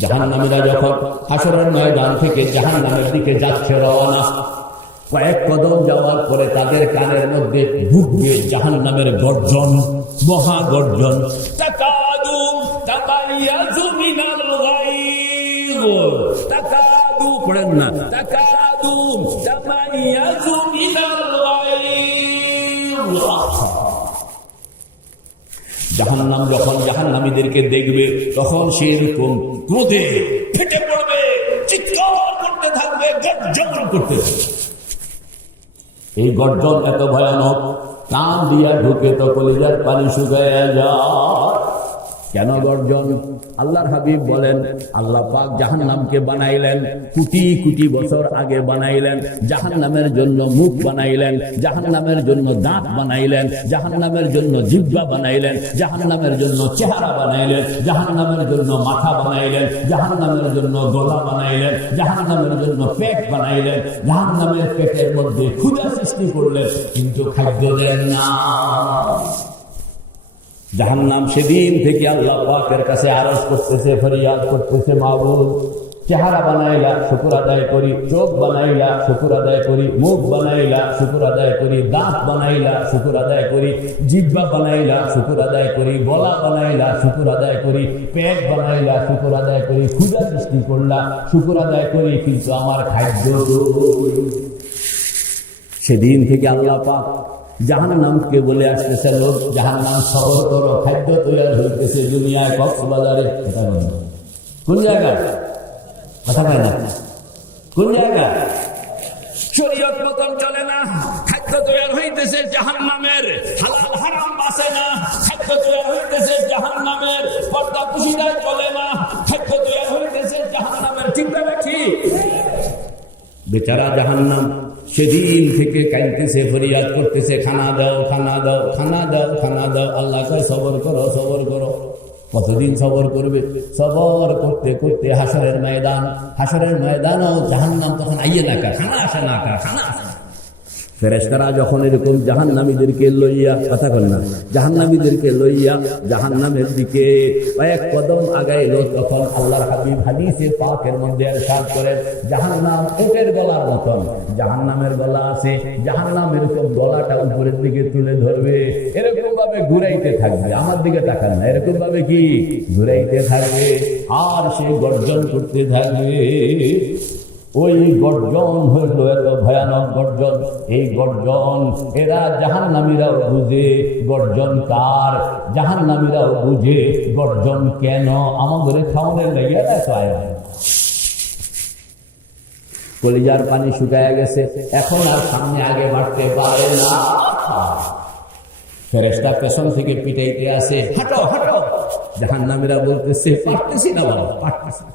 জাহান্নামীরা যখন হাসরের ময়দান থেকে জাহান্নামের দিকে যাচ্ছে রওনা, কয়েক কদম যাওয়ার পরে তাদের কানের মধ্যে ঢুকবে জাহান্নামের গর্জন, মহা গর্জন। তাকাদু তাকাইয়াজু মিনাল গায়ব, তাকাদু পড়েন না, তাকাদু তাকাইয়াজু মিনাল গায়ব। জাহান্নাম যখন জাহান্নামীদেরকে দেখবে তখন সেরকম ক্রোধে ফেটে পড়বে, চিৎকার করতে থাকবে, গর্জন করতে থাকবে। এই গর্জন এত ভয়ানক, কান দিয়া ঢুকে তো কলিজার পানি শুকায়া যায়। কেন গর্জন? আল্লাহর হাবিব বলেন, আল্লাহ পাক জাহান্নামকে বানাইলেন কোটি কোটি বছর আগে বানাইলেন। জাহান্নামের জন্য মুখ বানাইলেন, জাহান্নামের জন্য দাঁত বানাইলেন, জাহান্নামের জন্য জিহ্বা বানাইলেন, জাহান্নামের জন্য চেহারা বানাইলেন, জাহান্নামের জন্য মাথা বানাইলেন, জাহান্নামের জন্য গলা বানাইলেন, জাহান্নামের জন্য পেট বানাইলেন, জাহান্নামের পেটের মধ্যে ক্ষুধা সৃষ্টি করলেন, কিন্তু খাদ্য দেন না। জাহান্নাম সেদিন থেকে আল্লাহ পাকের কাছে আরজ করতেছে, ফরিয়াদ করতেছে, মাবুদ চেহারা বানাইলা শুকর আদায় করি, চোখ বানাইলা শুকর আদায় করি, মুখ বানাইলা শুকর আদায় করি, দাঁত বানাইলা শুকর আদায় করি, জিহ্বা বানাইলা শুকর আদায় করি, গলা বানাইলা শুকর আদায় করি, পেট বানাইলা শুকর আদায় করি, ক্ষুধা সৃষ্টি করলা শুকর আদায় করি, কিন্তু আমার খাদ্য। সেদিন থেকে আল্লাহ পাক জাহান্নামকে বলে আসতেছে, লোক জাহান্নাম সবর করো, খাদ্য তৈরি হইতেছে দুনিয়ায়, কক্সবাজারে। কোন জায়গায়? কথা বলে না, কোন জায়গায়? শরীয়ত মতন চলে না, খাদ্য তৈরি হইতেছে জাহান্নামের, হালাল হারাম বাঁচে না, খাদ্য তৈরি হইতেছে জাহান্নামের, পর্দা পুশিদায় চলে না, খাদ্য তৈরি হইতেছে জাহান্নামের। ঠিক না ঠিক? বেচারা জাহান্নাম সেদিন থেকে কাঁদতেছে, ফরিয়াদ করতেছে, খানা দাও, খানা দাও, খানা দাও, খানা দাও। আল্লাহ কয় সবর করো, সবর করো। কতদিন সবর করবে? সবর করতে করতে হাসরের ময়দানও জাহান্নাম তখন আইয়ে না কা, খানা আসে না কা, খানা আসে না। ফেরেশতারা যখন এরকম জাহান্নামীদেরকে লইয়া, কথা বল না, জাহান্নামীদেরকে লইয়া জাহান্নামের দিকে কয়েক কদম আগাইলো, তখন আল্লাহর হাবিব হাদিসে পাকের মধ্যে ইরশাদ করেন, জাহান্নাম উটের গলার মতন, জাহান্নামের গলা আছে, জাহান্নাম এরকম গলাটা উপরের দিকে তুলে ধরবে, এরকম ভাবে ঘুরাইতে থাকবে, আমার দিকে তাকান না, এরকম ভাবে কি ঘুরাইতে থাকবে, আর সে গর্জন করতে থাকবে। ওই গর্জন হইল এত ভয়ানক গর্জন। এই গর্জন এরা জাহান্নামীরাও বুঝে, গর্জন কার? জাহান্নামীরাও বুঝে গর্জন কেন? আমাদের খাওয়ানোর লেগে তো আয়, কলিজার পানি শুকায় গেছে, এখন আর সামনে আগে বাড়তে পারে না। ফেরেশতা পেছন থেকে পিটাইতে আসে, হাঁটো হাঁটো। জাহান্নামীরা বলতেছে, পারতেছি না বাবা, পারতেছি না।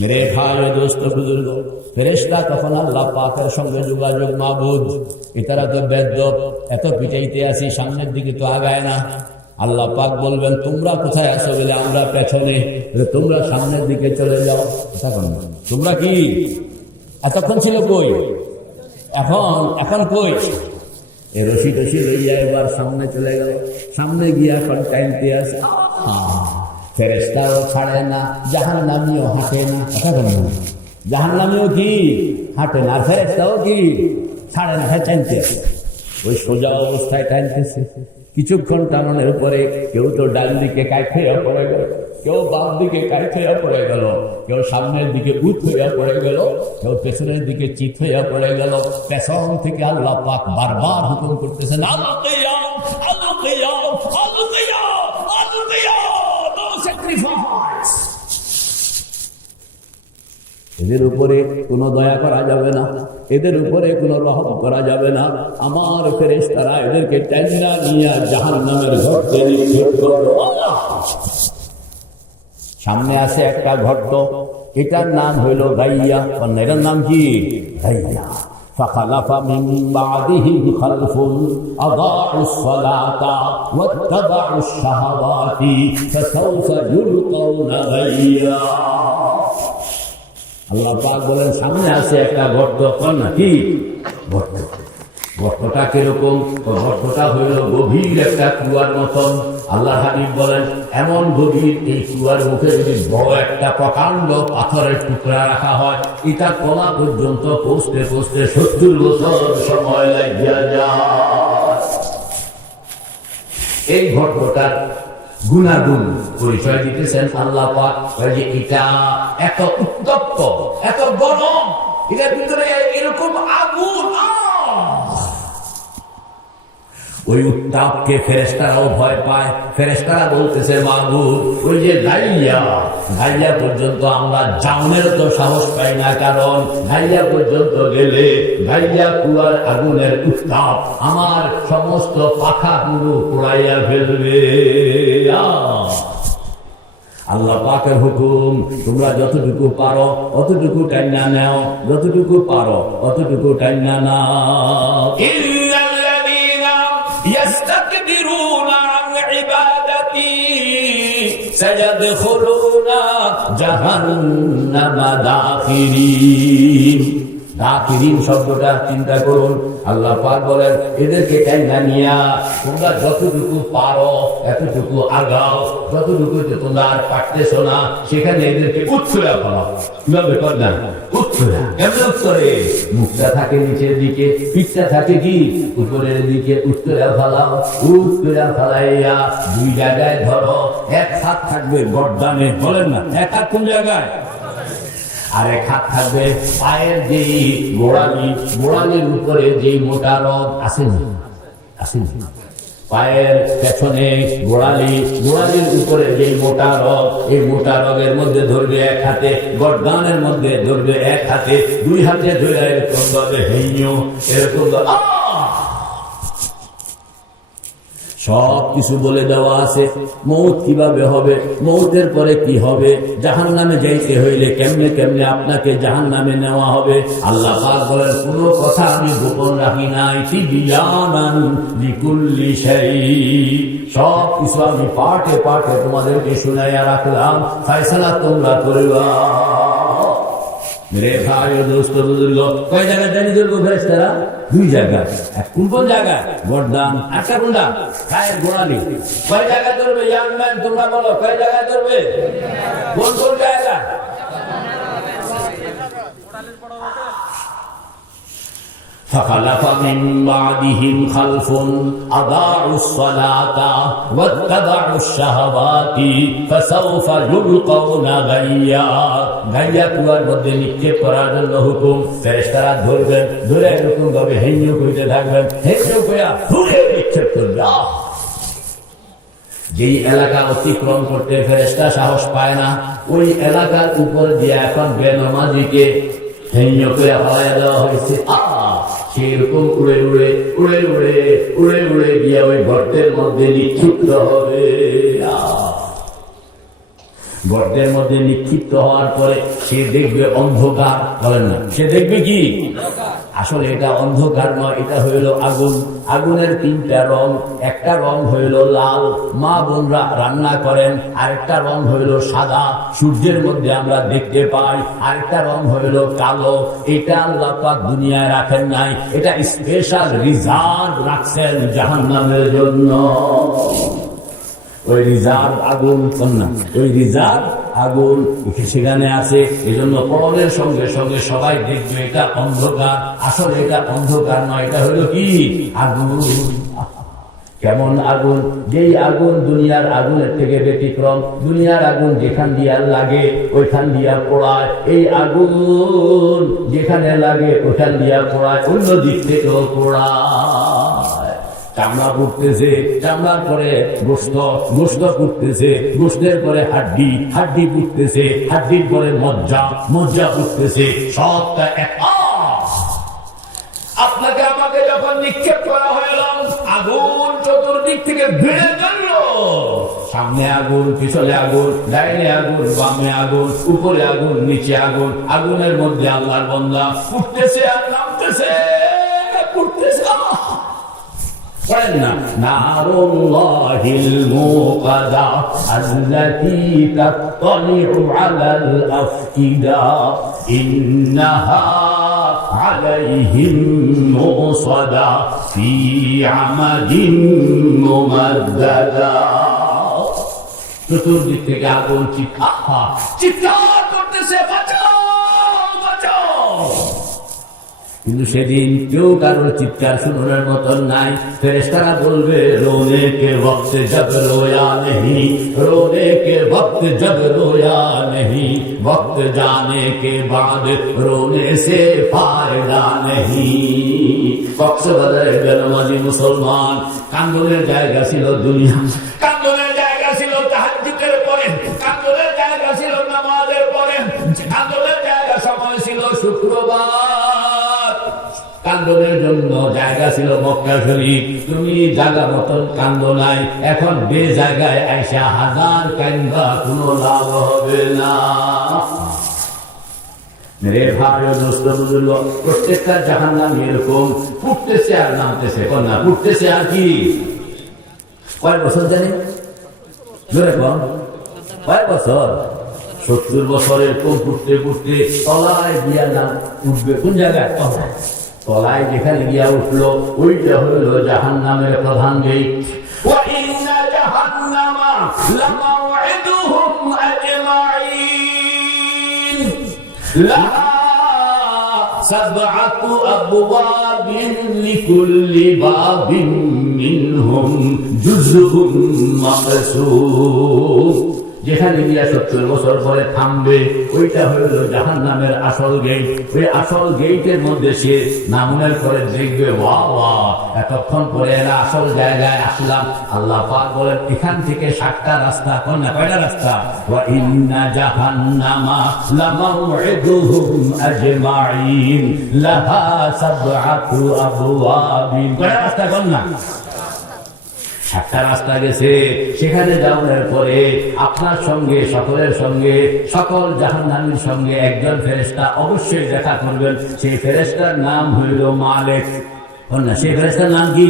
মেরে ভাই দোস্ত বুজুর্গ, ফেরেশতা তখন আল্লাহ পাকের সঙ্গে যোগাযোগ, মাবুদ এটারা তো বেদ্যপ, এত পিটাইতে আসি, সামনের দিকে তো আগায় না। আল্লাহ পাক বলবেন, তোমরা কোথায় আছো? বলে আমরা পেছনে। তোমরা সামনের দিকে চলে যাও। তোমরা কি এতক্ষণ ছিল কই? এখন কই? এই রশি টসি লইয়া এবার সামনে চলে গেল। সামনে গিয়া এখন টাইমতে আসে, ফেরেশতাও ছাড়ে না, জাহান্নামীও হাঁটে না। জাহান্নামীও কি হাঁটে না, আর ফেরেশতাও কি ছাড়ে না, টাইমতে আসে। ওই সোজা অবস্থায় টাইমতেছে। কিছুক্ষণ টানানোর পরে কেউ তো ডান দিকে কাইট হইয়া পড়ে গেল, কেউ বাম দিকে কাইট হইয়া পড়ে গেল, কেউ সামনের দিকে উঠ হইয়া পড়ে গেল, কেউ পেছনের দিকে চিত হইয়া পড়ে গেল। পেছন থেকে আল্লাহ পাক বারবার হুকুম করতেছেন, আল কিয়াম, আল কিয়াম, আল কিয়াম, আল কিয়াম, নো স্যাক্রিফাইস। এদের উপরে কোনো দয়া করা যাবে না, এদের উপরে কোনো রহম করা যাবে না। আমার ফেরেশতারা এদেরকে টেন্ডা নিয়ে জাহান্নামের গর্তে নিক্ষেপ করবে। সামনে আছে একটা গর্ত, এটার নাম হইল গাইয়া। এটার নাম কি? গাইয়া। فخلف من بعدهم خلف أضاعوا الصلاة واتبعوا الشهوات فسوف يلقون غيا। আল্লাহ পাক বলেন, সামনে আছে একটা গর্ত। নাকি গর্তটা কিরকম? গর্তটা হইল গভীর একটা কুয়ার মতন। আল্লাহ হাবিব বলেন এমন গভীর এই কুয়ার মুখে যদি বড় একটা প্রকাণ্ড পাথরের টুকরা রাখা হয়, এটা কলা পর্যন্ত পৌঁছতে পৌঁছতে 70 বছর সময় লাগিয়া যায়। এই ঘটনাটার গুণাগুণ পরিচয় দিতেছেন আল্লাহ পাক, যে এটা এত উত্তপ্ত, এত গরম, এটার ভিতরে এরকম আগুন। ওই উত্তাপকে ফেরেশতারাও ভয় পায়। ফেরেশতারা বলতেছে মাহবুব, ওই যে গাইয়া পর্যন্ত আমরা যাওনের তো সাহস পাই না, কারণ গাইয়া পর্যন্ত গেলে গাইয়া কুয়ার আগুনের উত্তাপ আমার সমস্ত পাখাগুলো পোড়াইয়া ফেলবে। আল্লাহ পাকের হুকুম, তোমরা যতটুকু পারো অতটুকু টাইনা নাও, যতটুকু পারো অতটুকু টাইনা নাও। يستكبرون عن عبادتي سيدخلون جهنم داخرين। দাখিরিন শব্দটা চিন্তা করুন। আল্লাহ পাক বলেন এদেরকে টাইনা নিয়া তোমরা যতটুকু পারো এতটুকু আগাও, যতটুকু তোমরা আর পারতেছো না সেখানে এদেরকে উৎসরা ফেলাও। কিভাবে করলাম? উৎসরা। কেমন উত্তরে? মুখটা থাকে নিচের দিকে, পিঠটা থাকে কি উপরের দিকে। উত্তরা ফেলাও, উত্তরা ফেলাইয়া 2 জায়গায় ধরো। এক হাত থাকবে গর্দানে, বলেন না, এক হাত কোন জায়গায়? আর এক হাত থাকবে পায়ের যেই গোড়ালির উপরে যে মোটা রগ আসেনি, পায়ের পেছনে গোড়ালির উপরে যে মোটা রগ, এই মোটা রগের মধ্যে ধরবে এক হাতে, গর্দানের মধ্যে ধরবে এক হাতে, 2 হাতে ধরে এরকম ভাবে এরকম সব কিছু বলে দেওয়া আছে। মৌত কিভাবে হবে, মৌতের পরে কি হবে, জাহান্নামে যাইতে হইলে কেমনে কেমনে আপনাকে জাহান্নামে নেওয়া হবে। আল্লাহ পাক বলেন কোনো কথা আমি গোপন রাখি নাই। তিবিয়ানান লিকুল্লি শাই, সব কিছু আমি পাঠে পাঠে তোমাদেরকে শুনাইয়া রাখলাম, ফয়সালা তোমরা করবা। মেরে ভাই ও দোস্ত বুজুর্গ, কয় জায়গায় জানি ধরবো ফেরেশতারা? 2 জায়গায়। কোন জায়গায়? গর্দান। একটা কোনটা? পায়ের গোড়ালি। কয় জায়গায় ধরবে? ইয়াং ম্যান তোমরা বলো, কয় জায়গায় ধরবে? কোন কোন জায়গা? فخلف من بعدهم خلف أضاعوا الصلاة واتبعوا الشهوات فسوف يلقون غيا। গাইয়া কুয়ার মধ্যে নিক্ষেপ করার জন্য হুকুম। ফেরেশতারা ধরবেন, ধরে এরকম ভাবে হেঁয়ো করতে থাকবেন, হেঁয়ো করে ধরে নিক্ষেপ করবে। যেই এলাকা অতিক্রম করতে ফেরেশতা সাহস পায় না, ওই এলাকার উপর দিয়ে এখন বেনামাজিকে হেঁয়ো করে হলাইয়া দেওয়া হয়েছে। সেরকম উড়ে উড়ে উড়ে উড়ে উড়ে উড়ে গিয়ে ওই গর্তের মধ্যে নিক্ষিপ্ত হবে। গর্তের মধ্যে নিক্ষিপ্ত হওয়ার পরে সে দেখবে অন্ধকার, বলেন না, সে দেখবে কি? আসলে এটা অন্ধকার নয়, এটা হইল আগুন। আগুনের 3টা রং। একটা রং হইল লাল, মা বোনরা রান্না করেন। আরেকটা রং হইল সাদা, সূর্যের মধ্যে আমরা দেখতে পাই। আরেকটা রং হইল কালো। এটা আল্লাহ পাক দুনিয়ায় রাখেন নাই, এটা স্পেশাল রিজার্ভ রাখছেন জাহান্নামের জন্য। ওই রিজার্ভ আগুন কন্যা, ওই রিজার্ভ আগুন সেখানে আছে। এই জন্য পরনের সঙ্গে সঙ্গে সবাই দেখবে এটা অন্ধকার। আসলে এটা অন্ধকার নয়, এটা হলো কি? আগুন। কেমন আগুন? যেই আগুন দুনিয়ার আগুনের থেকে ব্যতিক্রম। দুনিয়ার আগুন যেখান দিয়া লাগে ওইখান দিয়া পোড়ায়, এই আগুন যেখানে লাগে ওইখান দিয়া পোড়ায়, অন্য দিক থেকেও পোড়ায়। চামড়া পুড়তেছে, চামড়ার পরে গোস্ত পুড়তেছে, গোস্তের পরে হাড্ডি পুড়তেছে, হাড্ডির পরে মজ্জা পুড়তেছে, সবটা এক। আপনাকে আমাকে যখন নিক্ষেপ করা হইল, আগুন চতুর্দিক থেকে বেড়ে গেল। সামনে আগুন, পিছনে আগুন, ডাইনে আগুন, বামে আগুন, উপরে আগুন, নিচে আগুন। আগুনের মধ্যে আল্লাহর বান্দা পুড়তেছে আর নামতেছে, পুড়তেছে। নারুল্লাহিল মুকাদা আল্লাতী তাত্তালিউ আলাল আফইদা ইন্নাহা আলাইহিম মুসাদা ফি আমাদিন মুমাদ্দাদা। চতুর্দিক থেকে আগুন চিৎকার করতেছে, বাঁচাও বাঁচাও। কিন্তু সেদিন কেউ কারোর চিৎকার শুনানোর মতন নাই। ফেরেশতারা বলবে রোনে কে वक्त जब रोया नहीं, रोने के वक्त जब रोया नहीं, वक्त जाने के बाद रोने से फायदा नहीं। কক্সবাজারের বেনামাজি মুসলমান, কান্দনের জায়গা ছিল দুনিয়া, কান্দনের জায়গা ছিল তাহাজ্জুদের পরে, কান্দনের জায়গা ছিল নামাজের পরে, কান্দনের জায়গা সময় ছিল শুক্রবার, কান্দনের জন্য জায়গা ছিল মক্কা শরীফ। তুমি জায়গা মতন কান্দ নাই, এখন বে জায়গায় আইসা হাজার কান্দা কোনো লাভ হবে না। মেরে ভাই ও দোস্ত বুজুর্গ, প্রত্যেকটা জাহান্নামী এরকম ফুটতেছে আর নামতেছে, কন্যা ফুটতেছে আর কি। কয় বছর জানি জোরে কম, কয় বছর? 70 বছর এরকম ফুটতে ফুটতে তলায় গিয়া নাম উঠবে। কোন জায়গায়? তলায় যেখানে গিয়া উঠলো ওইটা হইল জাহান্নামের প্রধান গেট। ওয়া ইন্না জাহান্নামা লামাউইদুহুম আজমাইন, লাহা সাবআতু আবওয়াবিন লিকুল্লি বাবিন মিনহুম জুজউম মাকসুম। যেখানে গিয়া 70 বছর পরে থামবে ওইটা হইল জাহান্নামের আসল গেট। ওই আসল গেটের মধ্যে সে নামুনের করে দেখবে, ওয়া ওয়া, এতক্ষণ পরে এরা আসল জায়গায় আসলাম। আল্লাহ পাক বলেন এখান থেকে 7টা রাস্তা। কোন না, কয়টা রাস্তা? ওয়া ইন্না জাহান্নামা লামাউইদুহুম আজমাইন, লাহা সাবআতু আবওয়াবিন। কয়টা রাস্তা? কোন না, 7টা রাস্তা গেছে। সেখানে যাওয়ার পরে আপনার সঙ্গে, সকলের সঙ্গে, সকল জাহান্নামীর সঙ্গে একজন ফেরেশতা অবশ্যই দেখা করবেন। সেই ফেরেশতার নাম হইল মালিক। না, সেই ফেরেশতার নাম কি?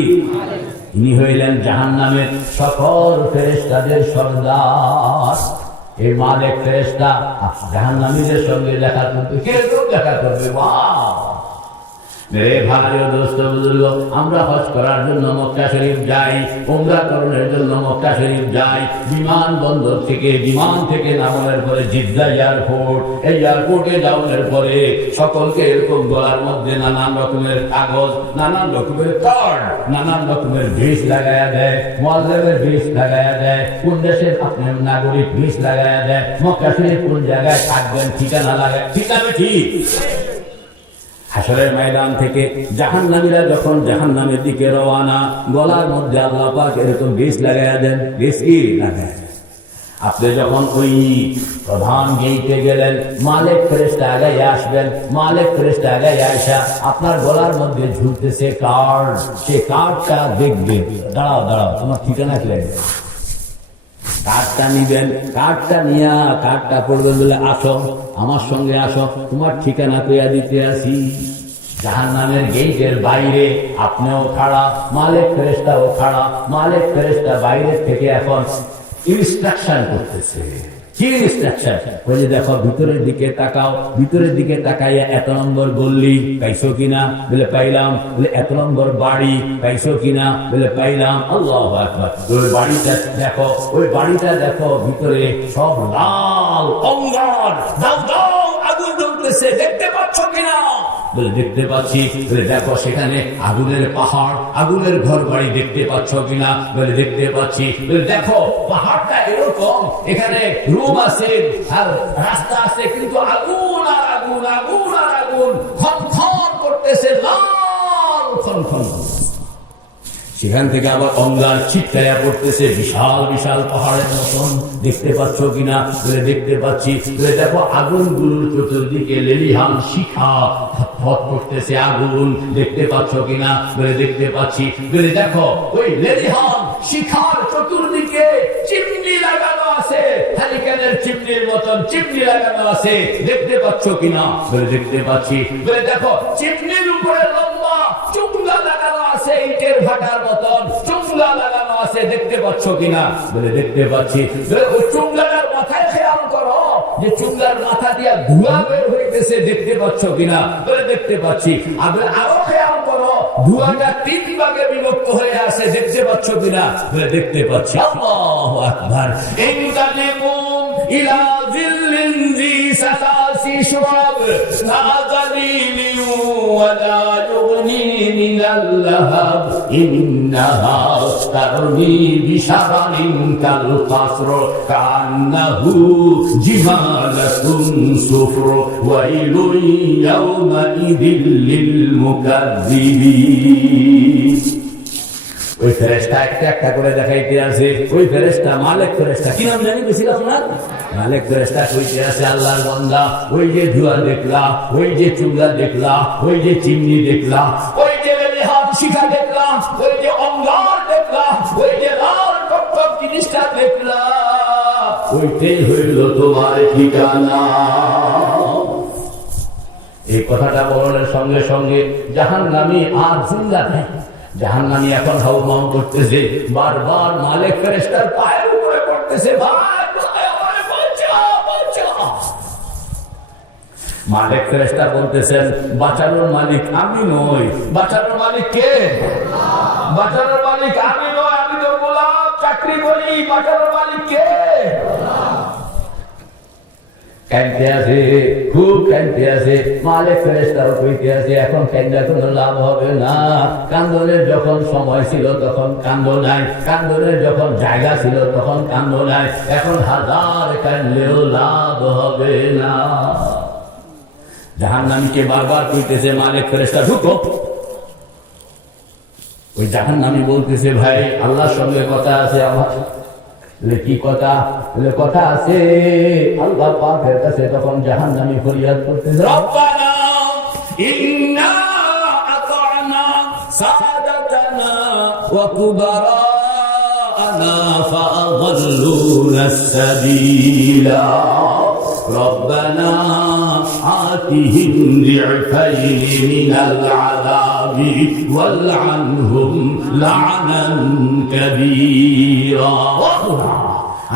ইনি হইলেন জাহান্নামের সকল ফেরেশতাদের সর্দার। এই মালিক ফেরেশতা জাহান্নামীদের সঙ্গে দেখা করবে। কেরকম দেখা করবে? মেরে ভাই ও দোস্ত বুজুর্গ, আমরা হজ করার জন্য মক্কা শরীফ যাই, উমরা করণের জন্য মক্কা শরীফ যাই। বিমানবন্দর থেকে, বিমান থেকে নামানোর পরে জিদ্দা এয়ারপোর্ট, এই এয়ারপোর্টে যাওয়ার পরে সকলকে এরকম গলার মধ্যে নানান রকমের কাগজ, নানান রকমের কার্ড, নানান রকমের ভিস লাগায়া দেয়। মুআল্লিমের ভিস লাগায়া দেয়, কোন দেশের আপনার নাগরিক ভিস লাগায়া দেয়, মক্কা শরীফ কোন জায়গায় থাকবেন ঠিকানা লাগায়। ঠিকানা ঠিক। হাসরের ময়দান থেকে জাহান্নামীরা যখন জাহান্নামের দিকে রওনা, গলার মধ্যে আল্লাহ পাক এরকম বিষ লাগাইয়া দেন। বিষ কি লাগায়? আপনি যখন ওই প্রধান গেইটে গেলেন, মালিক ফেরেশতা আগায় আসবেন। মালিক ফেরেশতা আগায় আসা আপনার গলার মধ্যে ঝুলতেছে কার্ড। সে কার্ডটা দেখবেন। দাঁড়াও দাঁড়াও, তোমার ঠিকানা কি লাগে? কার্ডটা নিবেন। কার্ডটা নিয়া কার্ডটা পড়বেন, বলে আসো আমার সঙ্গে আসো, তোমার ঠিকানা কইয়া দিতে আসি। জাহান্নামের গেটের বাইরে আপনিও খাড়া, মালিক ফেরেশতাও খাড়া। মালিক ফেরেশতা বাইরে থেকে এখন ইনস্ট্রাকশন করতেছে। কি ইনস্ট্রাকশন? ওই যে দেখো ভিতরের দিকে তাকাও, ভিতরের দিকে তাকাইয়া এত নম্বর গল্লি পাইছো কিনা? বলে পাইলাম। বলে এত নম্বর বাড়ি পাইছো কিনা? বলে পাইলাম। আল্লাহু আকবার। ওই বাড়িটা দেখো, ওই বাড়িটা দেখো, ভিতরে সব লাল অঙ্গার, দাও দাও আগুন জ্বলতেছে, দেখতে পাচ্ছ কিনা? বলে দেখতে পাচ্ছি। বলে দেখো সেখানে আগুনের পাহাড়, আগুনের ঘর বাড়ি দেখতে পাচ্ছ কিনা? বলে দেখতে পাচ্ছি। বলে দেখো পাহাড়টা এরকম, এখানে রুম আছে আর রাস্তা আছে, কিন্তু আগুন আর আগুন, আগুন আর আগুন, খন খন করতেছে, লাল খন খন। সেখান থেকে আবার অঙ্গার ছিটকায়া পড়তেছে, বিশাল বিশাল পাহাড়ের মতন, দেখতে পাচ্ছ কিনা? বলে দেখতে পাচ্ছি। বলে দেখো আগুনগুলোর চতুর্দিকে লেলিহান শিখা ফট করতেছে, আগুন দেখতে পাচ্ছ কিনা? বলে দেখতে পাচ্ছি। বলে দেখো ওই লেলিহান শিখার চতুর্দিকে চিমনি লাগানো আছে, হারিকেনের চিমনির মতন চিমনি লাগানো আছে, দেখতে পাচ্ছ কিনা? বলে দেখতে পাচ্ছি। বলে দেখো চিমনির উপরে লম্বা চুংলা লাগানো আছে, ইটের ভাটার মতন চুংলা লাগানো আছে, দেখতে পাচ্ছ কিনা? বলে দেখতে পাচ্ছি। ওই চুংলাটার মাথায় খেয়াল করো, যে চুংলার মাথা দিয়া ধোঁয়া বের হইতেছে, দেখতে পাচ্ছ কিনা? বলে দেখতে পাচ্ছি। আরো খেয়াল করো, করো, ধোঁয়াটা 3 ভাগে বিভক্ত হয়ে আসে। দেখতে পাচ্ছ কিনা? দেখতে পাচ্ছি। আল্লাহু আকবার। ইনতালিকুম ইলা যিল্লিন জি সাতাসি শুআব লা যালিলিন ওয়া লা ইউগনি মিনাল লাহাব ইন্নাহা তারমি বিশারারিন কাল কাসর কান্নাহু জিমালাতুন সুফর ওয়াইলুন ইয়াওমাইযিল লিল মুকাজ্জিবিন। ওই ফেরেশতা একটা একটা করে দেখাইতে আছে। ওই ফেরেশতা মালিক ফেরেশতা, কি নাম জানি বেশি আপনার? মালিক ফেরেশতা কইতে আছে, আল্লাহর বান্দা, ওই যে ধোঁয়া দেখলা, ওই যে চুলা দেখলা, ওই যে চিমনি দেখলা, ওই যে হাত শিখা দেখলা, ওই যে অঙ্গার দেখলা, ওই যে লাল টকটক জিনিসটা দেখলা, ওইটাই হইল তোমার ঠিকানা। এই কথাটা বলার সঙ্গে সঙ্গে জাহান্নামী আর জিন্দা নেই। জাহান্নামী এখন হাউমাউ করতেছে, বারবার মালিক ফেরেশতার পায়ের উপরে পড়তেছে, ভাই আমারে বাঁচাও, বাঁচাও। মালিক ফেরেশতা বলতেছেন, বাঁচানোর মালিক আমি নই। বাঁচানোর মালিক কে? বাঁচানোর মালিক আমি নই, আমি তো গোলাম, চাকরি করি। বাঁচানোর মালিক কে? কাঁদতে আছে, খুব কাঁদতে আছে। মালিক ফেরেশতাও কইতে আছে, এখন কান্দা কোনো লাভ হবে না। কান্দনের যখন সময় ছিল তখন কান্দ নাই, কান্দনের যখন জায়গা ছিল তখন কান্দ নাই। এখন হাজার কান্দলেও লাভ হবে না। জাহান্নামীকে বারবার কইতেছে, মালিক ফেরেশতা ঢুকো। ওই জাহান্নামী বলতেছে, ভাই আল্লাহর সঙ্গে কথা আছে আমার। কি কথা? কথা আছে আল্লাহ পাকের কাছে। তখন জাহান্নামী ফরিয়াদ করতেছে, রব্বানা ইন্না আতা'না সাদাতানা ওয়া কুবারানা ফাআযাল্লুনা আস-সাবিলা রব্বানা আতিহিম দি'ফাইনি মিনাল আযাবি ওয়াল'আনহুম লা'নান কাবীরা।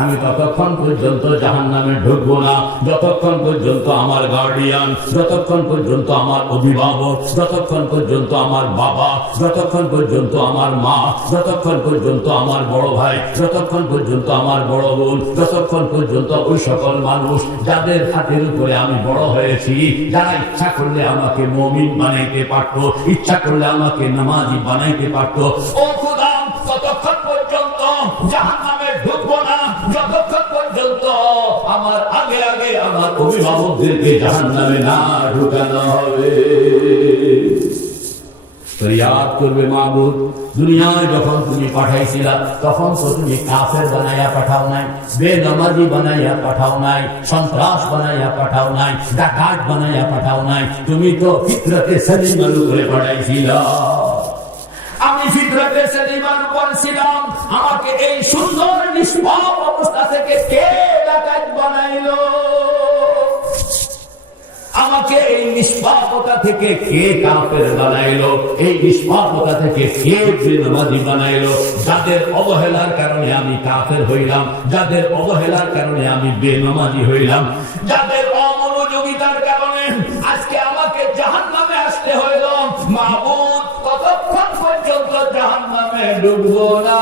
আমি ততক্ষণ পর্যন্ত জাহান্নামে ঢুকবো না যতক্ষণ পর্যন্ত আমার গার্ডিয়ান, যতক্ষণ পর্যন্ত আমার অভিভাবক, যতক্ষণ পর্যন্ত আমার বাবা, যতক্ষণ পর্যন্ত আমার মা, যতক্ষণ পর্যন্ত আমার বড় ভাই, যতক্ষণ পর্যন্ত আমার বড় বোন, যতক্ষণ পর্যন্ত ওই সকল মানুষ যাদের হাতের উপরে আমি বড় হয়েছি, যারা ইচ্ছা করলে আমাকে মুমিন বানাইতে পারতো, ইচ্ছা করলে আমাকে নামাজি বানাইতে পারতো, ও খোদা ততক্ষণ পর্যন্ত জাহান্নামে ঢুকবো না যতক্ষণ পর্যন্ত আমার আগে আগে আমার অভিভাবকদেরকে জাহান্নামে না ঢুকানো হবে। ফরিয়াদ করবে, মাবুদ দুনিয়ায় যখন তুমি পাঠাইছিলা তখন তো তুমি কাফের বানাইয়া পাঠাও নাই, বেনামাজি বানাইয়া পাঠাও নাই, সন্ত্রাস বানাইয়া পাঠাও নাই, ডাকাত বানাইয়া পাঠাও নাই। তুমি তো ফিতরতে সলিমার উপরে পাঠাইছিলা। আমি ফিতরতে সলিমার উপর ছিলাম। আমাকে এই সুন্দর নিষ্পাপ অবস্থা থেকে কে ডাকাত বানাইলো? আমাকে এই নিষ্পাপতা থেকে কে কাফের বানাইলো? এই নিষ্পাপতা থেকে কে বেনামাজি বানাইলো? যাদের অবহেলার কারণে আমি কাফের হইলাম, যাদের অবহেলার কারণে আমি বেনামাজি হইলাম, যাদের অমনোযোগিতার কারণে আজকে আমাকে জাহান্নামে আসতে হইল। মাবুদ কতক্ষণ পর্যন্ত জাহান্নামে ডুববো না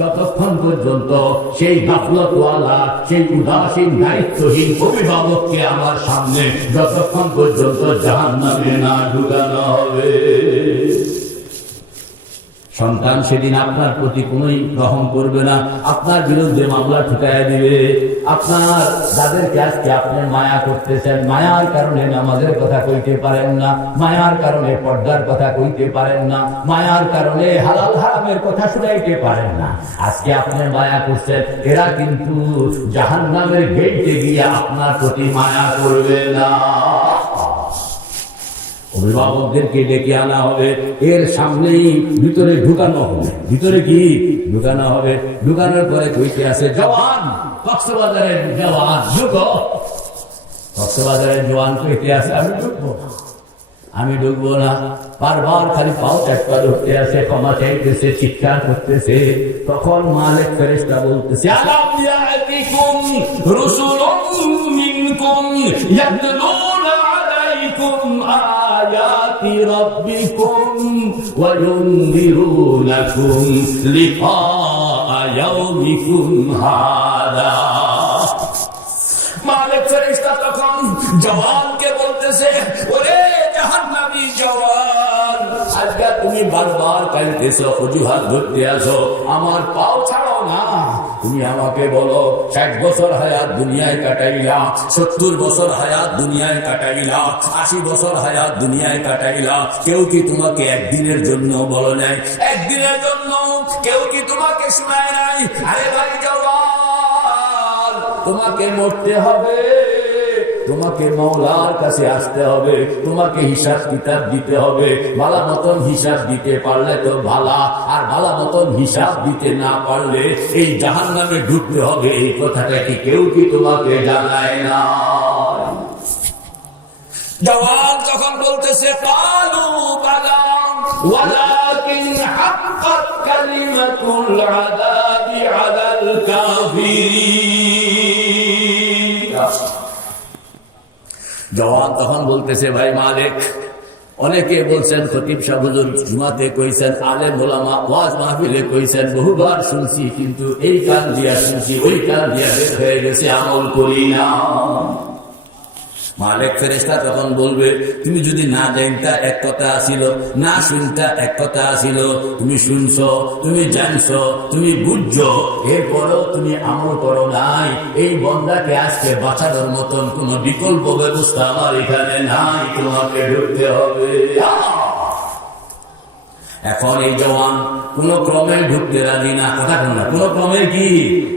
যতক্ষণ পর্যন্ত সেই গাফলতওয়ালা, সেই উদাসীন দায়িত্বহীন অভিভাবককে আমার সামনে যতক্ষণ পর্যন্ত জাহান্নামে না ঢুকানো হবে। সন্তান সেদিন আপনার প্রতি কোনই রহম করবে না, আপনার বিরুদ্ধে মামলা ঠুকাইয়া দিবে। আপনার যাদেরকে আজকে আপনি মায়া করতেছেন, মায়ার কারণে নামাজের কথা কইতে পারেন না, মায়ার কারণে পর্দার কথা কইতে পারেন না, মায়ার কারণে হালাল হারামের কথা শুনাইতে পারেন না, আজকে আপনি মায়া করছেন, এরা কিন্তু জাহান্নামের গেটে গিয়ে আপনার প্রতি মায়া করবে না। অভিভাবকদেরকে ডেকে আনা হবে, এর সামনেই ভিতরে ঢুকানো হবে। ভিতরে কি ঢুকানো হবে? ঢুকানোর পরে কইতে আছে, জওয়ান কক্সবাজারের জওয়ান ঢুকো। কক্সবাজারের জওয়ান কইতে আছে, আমি ঢুকবো, আমি ঢুকবো না। বারবার খালি পাও চারপা ঢুকতে আছে, ক্ষমা চাইতেছে, চিৎকার করতেছে। তখন মালিক ফেরেশতা বলতেছে, আলাম ইয়াতিকুম রুসুলুম মিনকুম ইয়াতলুনা আলাইকুম আয়াতি রাব্বিকুম وينذرونكم لقاء يومكم هذا মালিক ফেরেশতা তখন জওয়ানকে বলতেছে, ওরে জাহান্নামী জওয়ান, আজকে তুমি বারবার কাঁদতেছো, অজুহাত ধরতে আসো, আমার পাও ছাড়ো না। তুমি আমাকে বলো 60 বছর হায়াত দুনিয়ায় কাটাইলা, 70 বছর হায়াত দুনিয়ায় কাটাইলা, 80 বছর হায়াত দুনিয়ায় কাটাইলা, কেউ কি তোমাকে একদিনের জন্য বলো নাই? একদিনের জন্য কেউ কি তোমাকে শোনায় নাই? আরে ভাই জওয়ান, তোমাকে মরতে হবে, তোমাকে মাওলার কাছে আসতে হবে, তোমাকে হিসাব কিতাব দিতে হবে। ভালো মতন হিসাব দিতে পারলে তো ভালা, আর ভালো মতন হিসাব দিতে না পারলে এই জাহান্নামে ঢুকতে হবে। এই কথাটা কি কেউ কি তোমাকে জানায় না? জওয়ান যখন বলতেছে কালু বালা ওয়ালাকিন হাক্কাত কালিমাতুল আযাবি আলাল কাফিরিন। জওয়ান তখন বলতেছে, ভাই মালিক, অনেকে বলছেন, খতিব সাহেব হুজুর জুমাতে কইছেন, আলেম ওলামা ওয়াজ মাহফিলে কইছেন, বহুবার শুনছি, কিন্তু এই কান দিয়া শুনছি, ওই কান দিয়া বের হয়ে গেছে, আমল করি না। মালিক ফেরেশতা তখন বলবে, তুমি যদি না জানতা এক কথা আসিল, না শুনতা এক কথা আসিল, তুমি শুনছো, তুমি জানছো, তুমি বুঝছো, এরপরও তুমি আমল করো নাই। এই বন্দাকে আজকে বাঁচানোর মতন কোন বিকল্প ব্যবস্থা আমার এখানে নাই, তোমাকে ঢুকতে হবে। এখন এই জওয়ান কোন ক্রমে ঢুকতে রাজি না, কথা কোন না, কোন ক্রমে কি,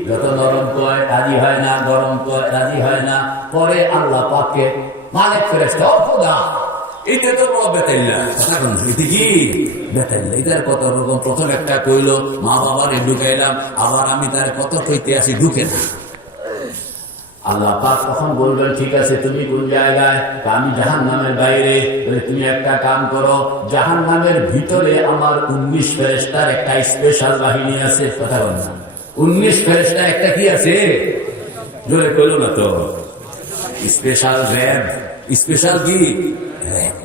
যত নরম কয় রাজি হয় না, গরম কয় রাজি হয় না। পরে আল্লাহ পাককে মালিক ফেরেশতা, ও খোদা, এটা তো বড় বেতাইল্লা, কথা কোন, এটা কি বেতাইল্লা, এটার কত রকম। প্রথম একটা কইলো মা বাবারে ঢুকাইলাম, আবার আমি তার কত কইতে আসি, ঢুকে না। আল্লাহ পাক তখন বলবেন, ঠিক আছে, তুমি কোন জায়গায়? আমি জাহান্নামের বাইরে। তুমি একটা কাম করো, জাহান্নামের ভিতরে আমার 19 ফেরেশতার একটা স্পেশাল বাহিনী আছে, কথা বল না, 19 ফেরেশতা একটা কি আছে, জোরে কইলো না তো, স্পেশাল র্যাব, স্পেশাল কি র্যাব,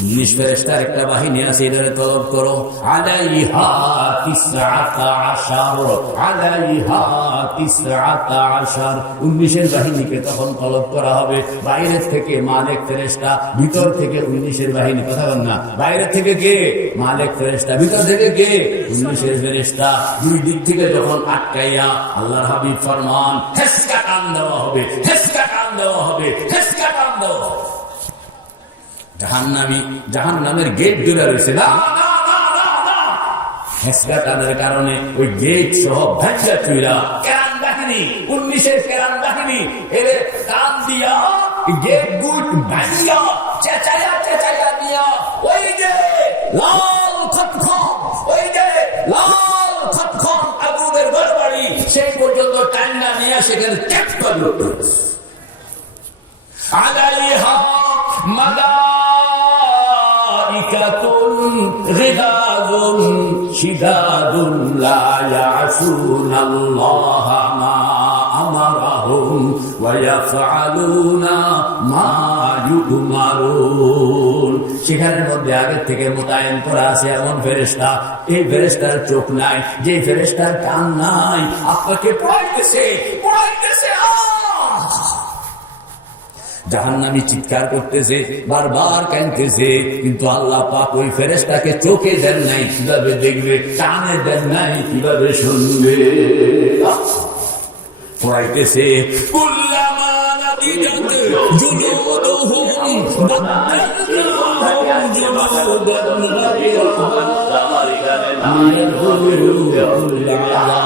19 ফেরেশতার একটা বাহিনী আছে, এটারে তলব করো। আলাইহা 19, আলাইহা 19, 19-এর বাহিনীকে তখন তলব করা হবে। বাইরের থেকে মালিক ফেরেশতা, ভিতর থেকে 19-এর বাহিনী, কথা বল না, বাইরে থেকে কে, মালিক ফেরেশতা, ভিতর থেকে কে, 19-এর ফেরেশতা। দুই দিক থেকে যখন আটকাইয়া আল্লাহর হাবিব ফরমান, হেসকা টান দেওয়া হবে, হেসকা টান দেওয়া হবে, হেসকা টান দেওয়া হবে। জাহান্নামের গেট ধরে রয়েছে, না হেসকা টানের কারণে ওই গেট সহ ভাঙ্গা চুইরা কেরান বাহিনী, 19-এর কেরান বাহিনী এরে টান দিয়া গেট গুট ভাঙ্গা চেঁচাইয়া চেঁচাইয়া দিয়া ওই যে লাল খতখম, ওই যে লাল খতখম আগুনের ঘরবাড়ি, সেই পর্যন্ত টান্না নিয়ে সেখানে ত্যাগ করল। আলাইহা মালাইকাতুন গিলাযুন শিদাদুন লা ইয়াসুনাল্লাহা মা আমারাহুম ওয়া ইয়াফআলুনা মা ইউমারুন। সেখানের মধ্যে আগে থেকে মোতায়েন করা আছে এমন ফেরেশতা, এই ফেরেশতার চোখ নাই, যে ফেরেশতার কান নাই, আপনাকে পড়াইতেছে পড়াইতেছে। জাহান্নামী চিৎকার করতেছে, বারবার কাঁদতেছে, কিন্তু আল্লাহ পাক ওই ফেরেশতাকে চোখে দেন নাই, কিভাবে দেখবে, কানে দেন নাই, কিভাবে শুনবে। পড়াইতেছে, কুল্লামা নাদিজাত জুলুদুহুম বাদদালনাহুম জুলুদান গায়রাহা।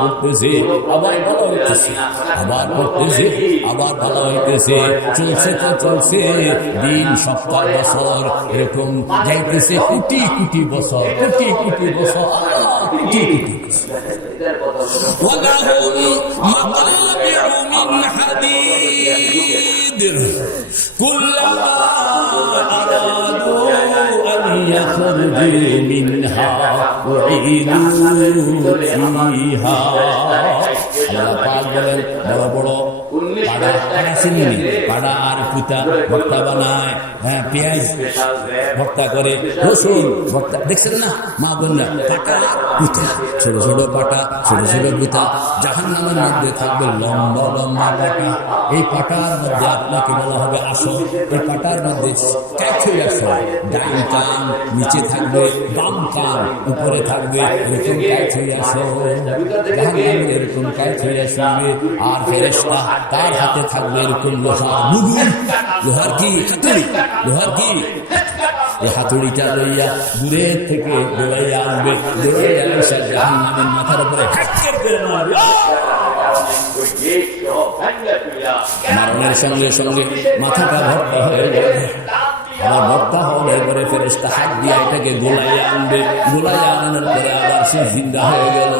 করতেছে, আবার ভালো হইতেছে, আবার করতেছে, আবার ভালো হইতেছে, চলছে তো চলছে, দিন সপ্তাহ বছর এরকম যাইতেছে, কোটি কোটি বছর, কোটি কোটি বছর, কোটি কোটি কুল্লামা আরাদু আন ইয়াখরুজু মিনহা উঈদু ফিহা। আল্লাহ পাক বলেন, বড় বড় পাড়া আর পিতা ভর্তা বানায়, হ্যাঁ পেঁয়াজ ভর্তা করে, রসুন ভর্তা, দেখছেন না মা বোনরা, পাটা পিতা, ছোট ছোট পাটা, ছোট ছোট পিতা। জাহান্নামের মধ্যে থাকবে লম্বা লম্বা পাটা। এই পাটার মধ্যে আপনাকে বলা হবে আসো। এই পাটার মধ্যে ক্যাথই আসো, ডাইন কান নিচে থাকবে, বাম কান উপরে থাকবে, এরকম ক্যাথই আসো। জাহান্নামের এরকম ক্যাথই আসবে। আর ফেরেশতা তার হাতে থাকবে এরকম লোহার মুগুর, লোহার কি হাতুড়ি, লোহার কি এই হাতুড়িটা লইয়া দূরের থেকে দৌড়াইয়া আসবে, দৌড়াইয়া এসে জাহান্নামের মাথার উপরে মারণের সঙ্গে সঙ্গে মাথাটা ভর্তা হয়ে যাবে। আবার ভর্তা হওয়ার পরে ফেরেশতা হাত দিয়ে এটাকে গোলাইয়া আনবে, গোলাইয়া আনানোর পরে আবার সে জিন্দা হয়ে গেল।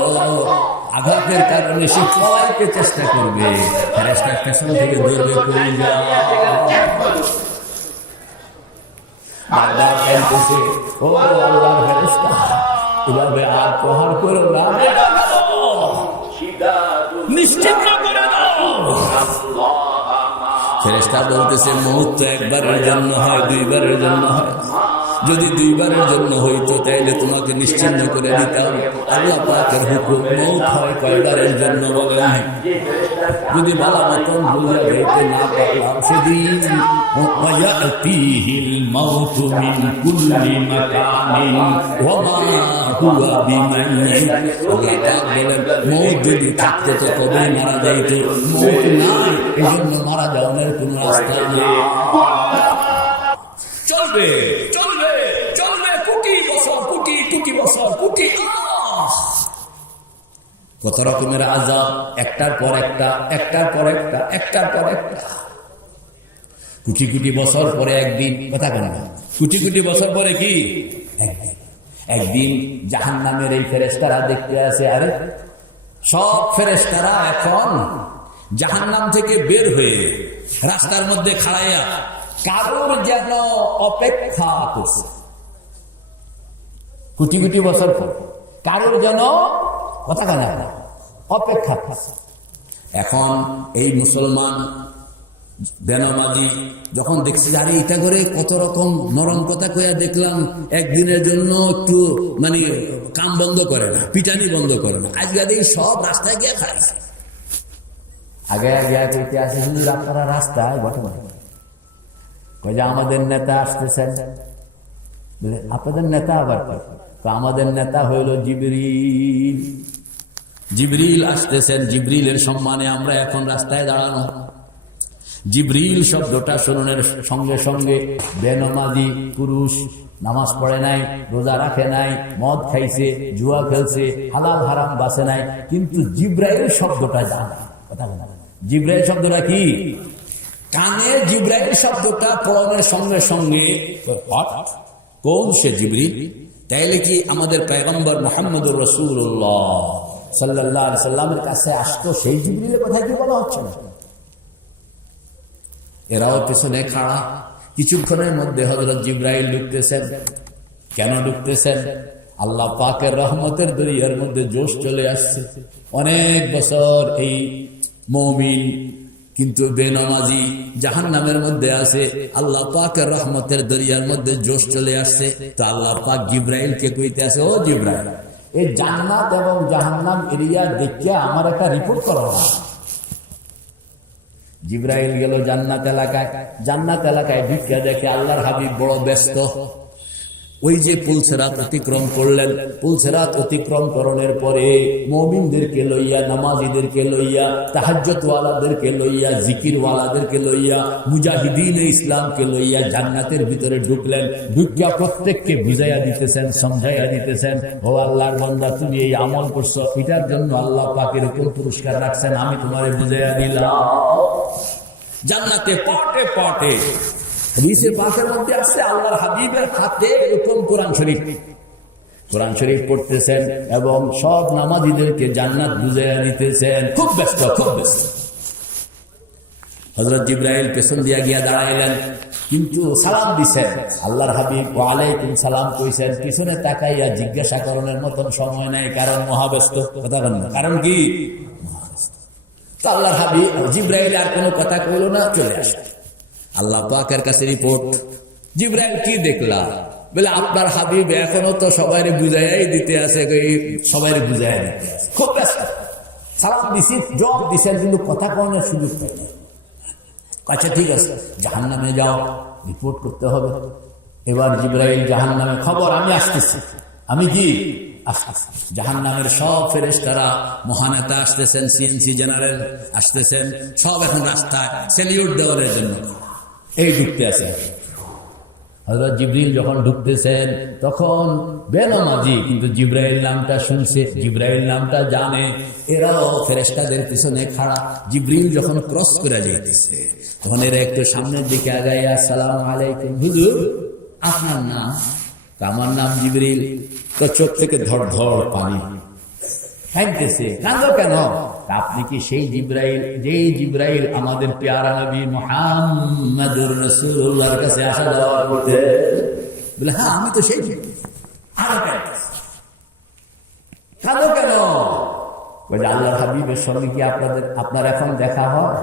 আঘাতের কারণে সে পলাইতে চেষ্টা করবে, ফেরেশতার পেছন থেকে ধরবে, করে যাও। ও আল্লাহর ফেরেশতা, এভাবে আর প্রহার করো না, নিশ্চিন্ত করে দাও। ফেরেশতা বলতেছে মউত তো একবারের জন্য হয়, দুইবারের জন্য হয়। যদি দুইবারের জন্য হইতো তাইলে তোমাকে নিশ্চিন্ত করে দিতাম। আল্লাহ পাকের হুকুম, মউত হয় কয়বারের জন্য বলেন। যদি ভালো মতন বুঝা যাইতে না পারলাম, সেদিন ওয়ায়াতিহিল মাউতু মিন কুল্লি মাকানিন ওয়া মা হুয়া বিমাইয়িত। আল্লাহ পাক বলেন মউত যদি থাকতো তো কবে মারা যাইতো, মউত নাই, এজন্য মারা যাওয়ার কোনো রাস্তা নেই। চলবে চলবে চলবে কোটি বছর, কোটি কোটি বছর, কোটি কত রকমের আযাব, একটার পর একটা, একটার পর একটা, একটার পর একটা। কোটি কোটি বছর পরে একদিন, কথা কেন, কোটি কোটি বছর পরে কি একদিন জাহান্নামের এই ফেরেশতারা দেখতে আসে। আরে সব ফেরেশতারা এখন জাহান্নাম থেকে বের হয়ে রাস্তার মধ্যে খাড়াইয়া কারোর যেন অপেক্ষা করছে। কোটি কোটি বছর পর কারোর যেন কথা কানা অপেক্ষা করছে। এখন এই মুসলমান বেনামাজি যখন দেখছি, আরে এটা করে কত রকম নরম কথা কইয়া দেখলাম, একদিনের জন্য একটু মানে কাম বন্ধ করে না, পিটানি বন্ধ করে না, আজকে সব রাস্তায় গিয়ে খাইছে। আগে আগে কইতে আসে হুজুর আপনারা রাস্তায় ঘটনা কই যে আমাদের নেতা আসতেছেন। আপনাদের নেতা আবার তো আমাদের নেতা হইল জিবরিল। জিবরিল আসতেছেন, জিবরিলের সম্মানে আমরা এখন রাস্তায় দাঁড়ানো। জিবরিল শব্দটা শোনানোর সঙ্গে সঙ্গে বেনামাজি পুরুষ, নামাজ পড়ে নাই, রোজা রাখে নাই, মদ খাইছে, জুয়া খেলছে, হালাল হারাম বাসে নাই, কিন্তু জিব্রাইল শব্দটা জানে। কথা বলে জিব্রাইল শব্দটা কি? কানে জিব্রাইল শব্দটা পড়ানোর সঙ্গে সঙ্গে কোন সে জিবরিল? তাইলে কি আমাদের পয়গম্বর মুহাম্মদুর রাসূলুল্লাহ সাল্লাল্লাহু আলাইহি সাল্লামের কাছে আসতো সেই জিবরিলের কথা কি বলা হচ্ছে না? এরাও পেছনে খাড়া। কিছুক্ষণের মধ্যে হযরত জিবরাইল ঢুকতেছেন। কেন ঢুকতেছেন? আল্লাহ পাকের রহমতের দরিয়ার মধ্যে জোশ চলে আসছে। অনেক বছর এই মুমিন কিন্তু বেনামাজি জাহান্নামের মধ্যে আছে, আল্লাহ পাকের রহমতের দরিয়ার মধ্যে জোশ চলে আসছে। তো আল্লাহ পাক জিবরাইলকে কইতে আছে, ও জিবরাইল, এই জান্নাত এবং জাহান্নাম এরিয়া দেখে আমার একটা রিপোর্ট করো না। জিবরাইল গেল জান্নাত এলাকায়। জান্নাত এলাকায় ঢুকে দেখে আল্লাহর হাবিব বড় ব্যস্ত। ওই যে পুলসেরাত অতিক্রম করলেন, পুলসেরাত অতিক্রম করণের পরে মুমিনদেরকে লইয়া, নামাজীদেরকে লইয়া, তাহাজ্জুদ ওয়ালাদেরকে লইয়া, জিকির ওয়ালাদেরকে লইয়া, মুজাহিদিন ইসলামকে লইয়া জান্নাতের ভিতরে ঢুকলেন। ঢুকিয়া প্রত্যেককে বুঝাইয়া দিতেছেন, সমঝাইয়া দিতেছেন, ও আল্লাহর বান্দা, তুমি এই আমল করছো, এটার জন্য আল্লাহ পাক এরকম পুরস্কার রাখছেন, আমি তোমারে বুঝাইয়া দিলাম। জান্নাতে পটে পটে হাদিসে পাকের মধ্যে আছে আল্লাহর হাবিবের হাতে এরকম কোরআন শরীফ, কোরআন শরীফ পড়তেছেন এবং সব নামাজীদেরকে জান্নাত বুঝাইয়া দিতেছেন। খুব ব্যস্ত, খুব ব্যস্ত। হযরত জিবরাইল পেছন দিয়া গিয়া দাঁড়াইলেন, কিন্তু সালাম দিছেন। আল্লাহর হাবিব ওয়া আলাইকুম সালাম কইছেন, পিছনে তাকাইয়া জিজ্ঞাসা করার মতন সময় নাই, কারণ মহাব্যস্ত। কথা বলেন, কারণ কি? তো আল্লাহ হাবিব জিব্রাইল আর কোনো কথা কইল না, চলে আসে। আল্লাহ পাকের কাছে রিপোর্ট, জিব্রাইল কি দেখলা? বলে আপনার হাবিব এখনো তো সবাই বুঝাইয়াই দিতে আছে, সবাই বুঝাই দিতে আছে, খুব ব্যস্ত। সালাম দিছি, জবাব দিছেন, কিন্তু কথা কওয়ার সুযোগ পাই। আচ্ছা ঠিক আছে, জাহান্নামে যাও, রিপোর্ট করতে হবে। এবার জিব্রাইল জাহান্নামে, খবর আমি আসতেছি, আমি কি আসতেছি। জাহান্নামের সব ফেরেশতারা, মহানেতা আসতেছেন, সিএনসি জেনারেল আসতেছেন, সব এখন রাস্তায় সেলিউট দেওয়ার জন্য এই ঢুকতে আছে। হযরত জিবরিল যখন ঢুকতেছেন তখন বেনামাজি, কিন্তু জিব্রাইল নামটা শুনছে, জিব্রাইল নামটা জানে, এরাও ফেরেশতাদের পিছনে খাড়া। জিবরিল যখন ক্রস করে যাইতেছে তখন এরা একটু সামনের দিকে আগাইয়া, আসসালামু আলাইকুম হুজুর, আপনার নাম? আমার নাম জিবরিল। তো চোখ থেকে ধড় ধড় পানি খাইতেছে। কাঁদো কেন? আপনি কি সেই জিব্রাইল, যেই জিব্রাইল আমাদের প্যারা নবী মুহাম্মদুর রাসূলুল্লাহর কাছে আসা যাওয়া করতে? বলে হ্যাঁ, আমি তো সেই। কাঁদো কেন? বলে আল্লাহর হাবিবের সঙ্গে কি আপনার এখন দেখা হয়?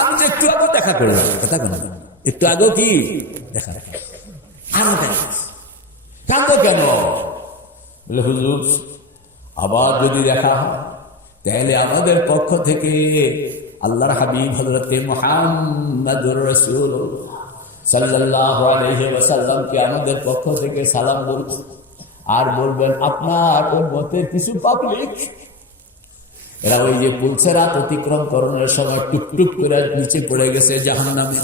আমি তো একটু আগে দেখা করলাম, কথা কেন? একটু আগে কি দেখা? আরো কাঁদো কেন? বলে হুজুর, আবার যদি দেখা হয় তাহলে আমাদের পক্ষ থেকে আল্লাহর হাবিব হযরতে মুহাম্মদুর রাসূলুল্লাহ সাল্লাল্লাহু আলাইহি ওয়াসাল্লামকে আমাদের পক্ষ থেকে সালাম বলবেন, আর বলবেন আপনার উম্মতের কিছু পাবলিক, এরা ওই যে পুলসেরাত অতিক্রম করণের সময় টুকটুক করে নিচে পড়ে গেছে জাহান্নামে।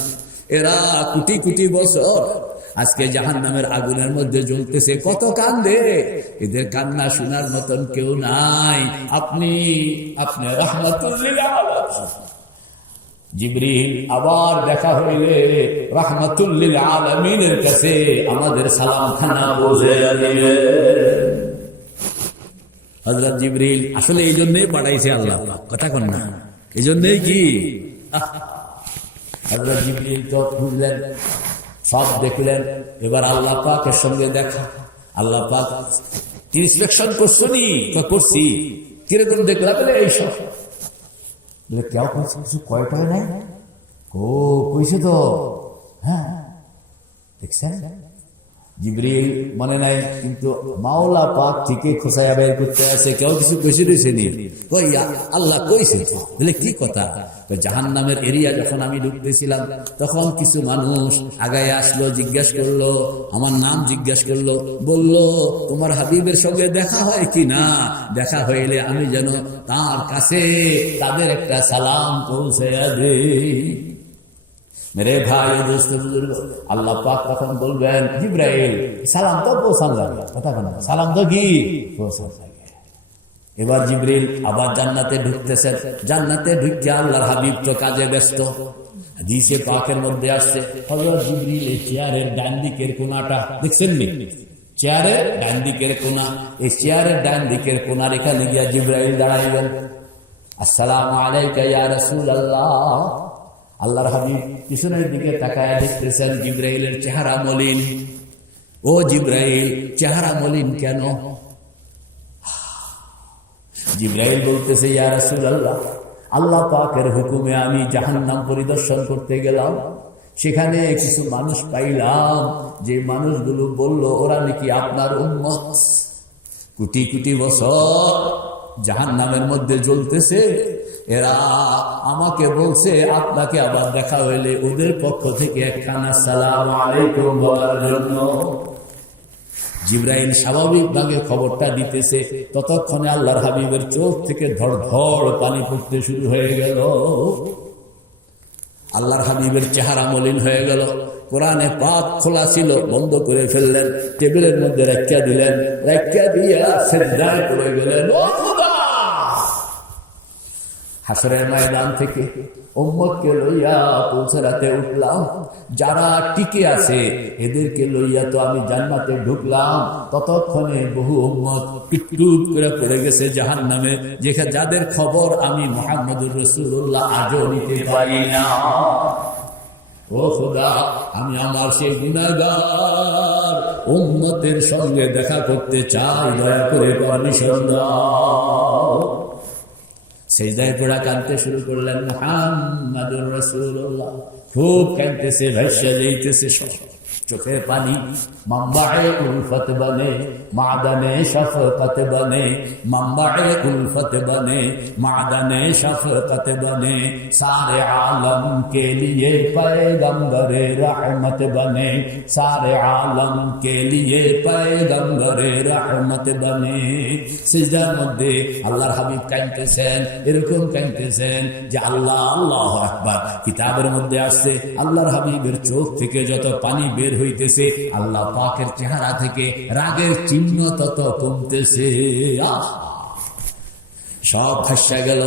এরা কোটি কোটি বছর আজকে জাহান্নামের আগুনের মধ্যে জ্বলতেছে, কত কান্দে, এদের কান্না শোনার মতন কেউ নাই। আপনি রাহমাতুল লিল আলামিন। জিবরিল আবার দেখা হইলে রাহমাতুল লিল আলামিনের কাছে আমাদের সালাম খানা পৌঁছে দিবে। হযরত জিবরিল আসলে এই জন্যই পাঠাইছে আল্লাহ, কথা কন না, এই জন্যই কি হযরত জিবরিল তো বুঝলেন, সব দেখলেন। এবার আল্লাহ পাকের সঙ্গে দেখা। আল্লাহ পাক ইন্সপেকশন করছনি? করছি। কিরকম দেখলাম? বলে এইসব। বলে কেউ করছে, কিছু কয়টা নাই? কইছে তো, হ্যাঁ দেখছেন। জিবরিল মনে নাই, কিন্তু মাওলা পাক ঠিকই খোঁচাইয়া বের করতে আছে, কেউ কিছু কইছে রয়েছে নি? আল্লাহ কইছে। বলে কি কথা? জাহান্নামের এরিয়া যখন আমি ঢুকতেছিলাম তখন কিছু মানুষ আগায় আসলো, জিজ্ঞাসা করলো, আমার নাম জিজ্ঞাসা করলো, বললো তোমার হাবিবের সঙ্গে দেখা হয় কি না? দেখা হইলে আমি যেন তার কাছে তাদের একটা সালাম পৌঁছাইয়া দেই। মেরে ভাই দোস্ত বুজুর্গ, আল্লাহ পাক তখন বলবেন জিব্রাইল সালাম তো পৌঁছান লাগে, কথা বলেন, সালাম তো কি পৌঁছান লাগে। এবার জিব্রাইল আবার জান্নাতে ঢুকতেছেন। জান্নাতে ঢুকে আল্লাহর হাবিব তো কাজে ব্যস্ত। হাদিসে পাকের মধ্যে আসছে হযরত জিবরিল এই চেয়ারের ডান দিকের কোণাটা দেখছেন নি? চেয়ারের ডান দিকের কোণা, এই চেয়ারের ডান দিকের কোণার এখানে গিয়া জিব্রাইল দাঁড়াইবেন। আসসালামু আলাইকা ইয়া রাসূলুল্লাহ। আল্লাহর হাবিব পিছনের দিকে তাকায় দেখতেছেন জিব্রাইলের চেহারা মলিন। ও জিব্রাইল, চেহারা মলিন কেন? জিব্রাইল বলতেছে ইয়া রাসূলুল্লাহ, আল্লাহ পাকের হুকুমে আমি জাহান্নাম পরিদর্শন করতে গেলাম, সেখানে কিছু মানুষ পাইলাম, যে মানুষগুলো বলল ওরা নাকি আপনার উম্মত, কোটি কোটি বছর জাহান্নামের মধ্যে জ্বলতেছে, এরা আমাকে বলছে আপনাকে আবার দেখা হইলে ওদের পক্ষ থেকে একখানা আসসালামু আলাইকুম বলার জন্য। জিব্রাইল স্বাভাবিকভাবে খবরটা দিতেছে, ততক্ষণে আল্লাহর হাবিবের চোখ থেকে ধড় ধড় পানি পড়তে শুরু হয়ে গেল। আল্লাহর হাবিবের চেহারা মলিন হয়ে গেল। কোরআনে পাক খোলা ছিল, বন্ধ করে ফেললেন, টেবিলের মধ্যে রাখিয়া দিলেন, রাখিয়া দিয়া সিজদায় পড়ে গেলেন। ও খোদা, হাসরের ময়দান থেকে উম্মতকে লইয়া পুলসেরাতে উঠলাম, যারা টিকে আছে এদেরকে লইয়া তো আমি জান্নাতে ঢুকলাম, ততক্ষণে বহু উম্মত টুপ করে পড়ে গেছে জাহান্নামে, যেখানে যাদের খবর আমি মুহাম্মদুর রাসূলুল্লাহ আজও নিতে পারি না। ও খোদা, আমি আমার সেই গুনাহগার উম্মতের সঙ্গে দেখা করতে চাই, দয়া করে পারমিশন দাও। সেজদায় পড়া কাঁদতে শুরু করলেন, মুহাম্মাদুর রাসূলুল্লাহ। খুব কাঁদতেছে, ভাইসা যাইতেছে, চোখে পানি। মাম্বায়ে উলফত বনে, মাদানে শফকত বনে, মাম্বায়ে উলফত বনে, মাদানে শফকত বনে, सारे आलम के लिए पैगंबरे रहमत बने, सारे आलम के लिए पैगंबरे रहमत बने। সিজদার মধ্যে আল্লাহর হাবিব কাঁদতেছেন, এরকম কাঁদতেছেন যে আল্লাহ, আল্লাহু আকবার। কিতাবের মধ্যে আসছে আল্লাহর হাবিবের চোখ থেকে যত পানি বের হইতেছে, আল্লাহ পাকের চেহারা থেকে রাগের চিহ্ন তত কমতেছে। সব ভাসা গেল।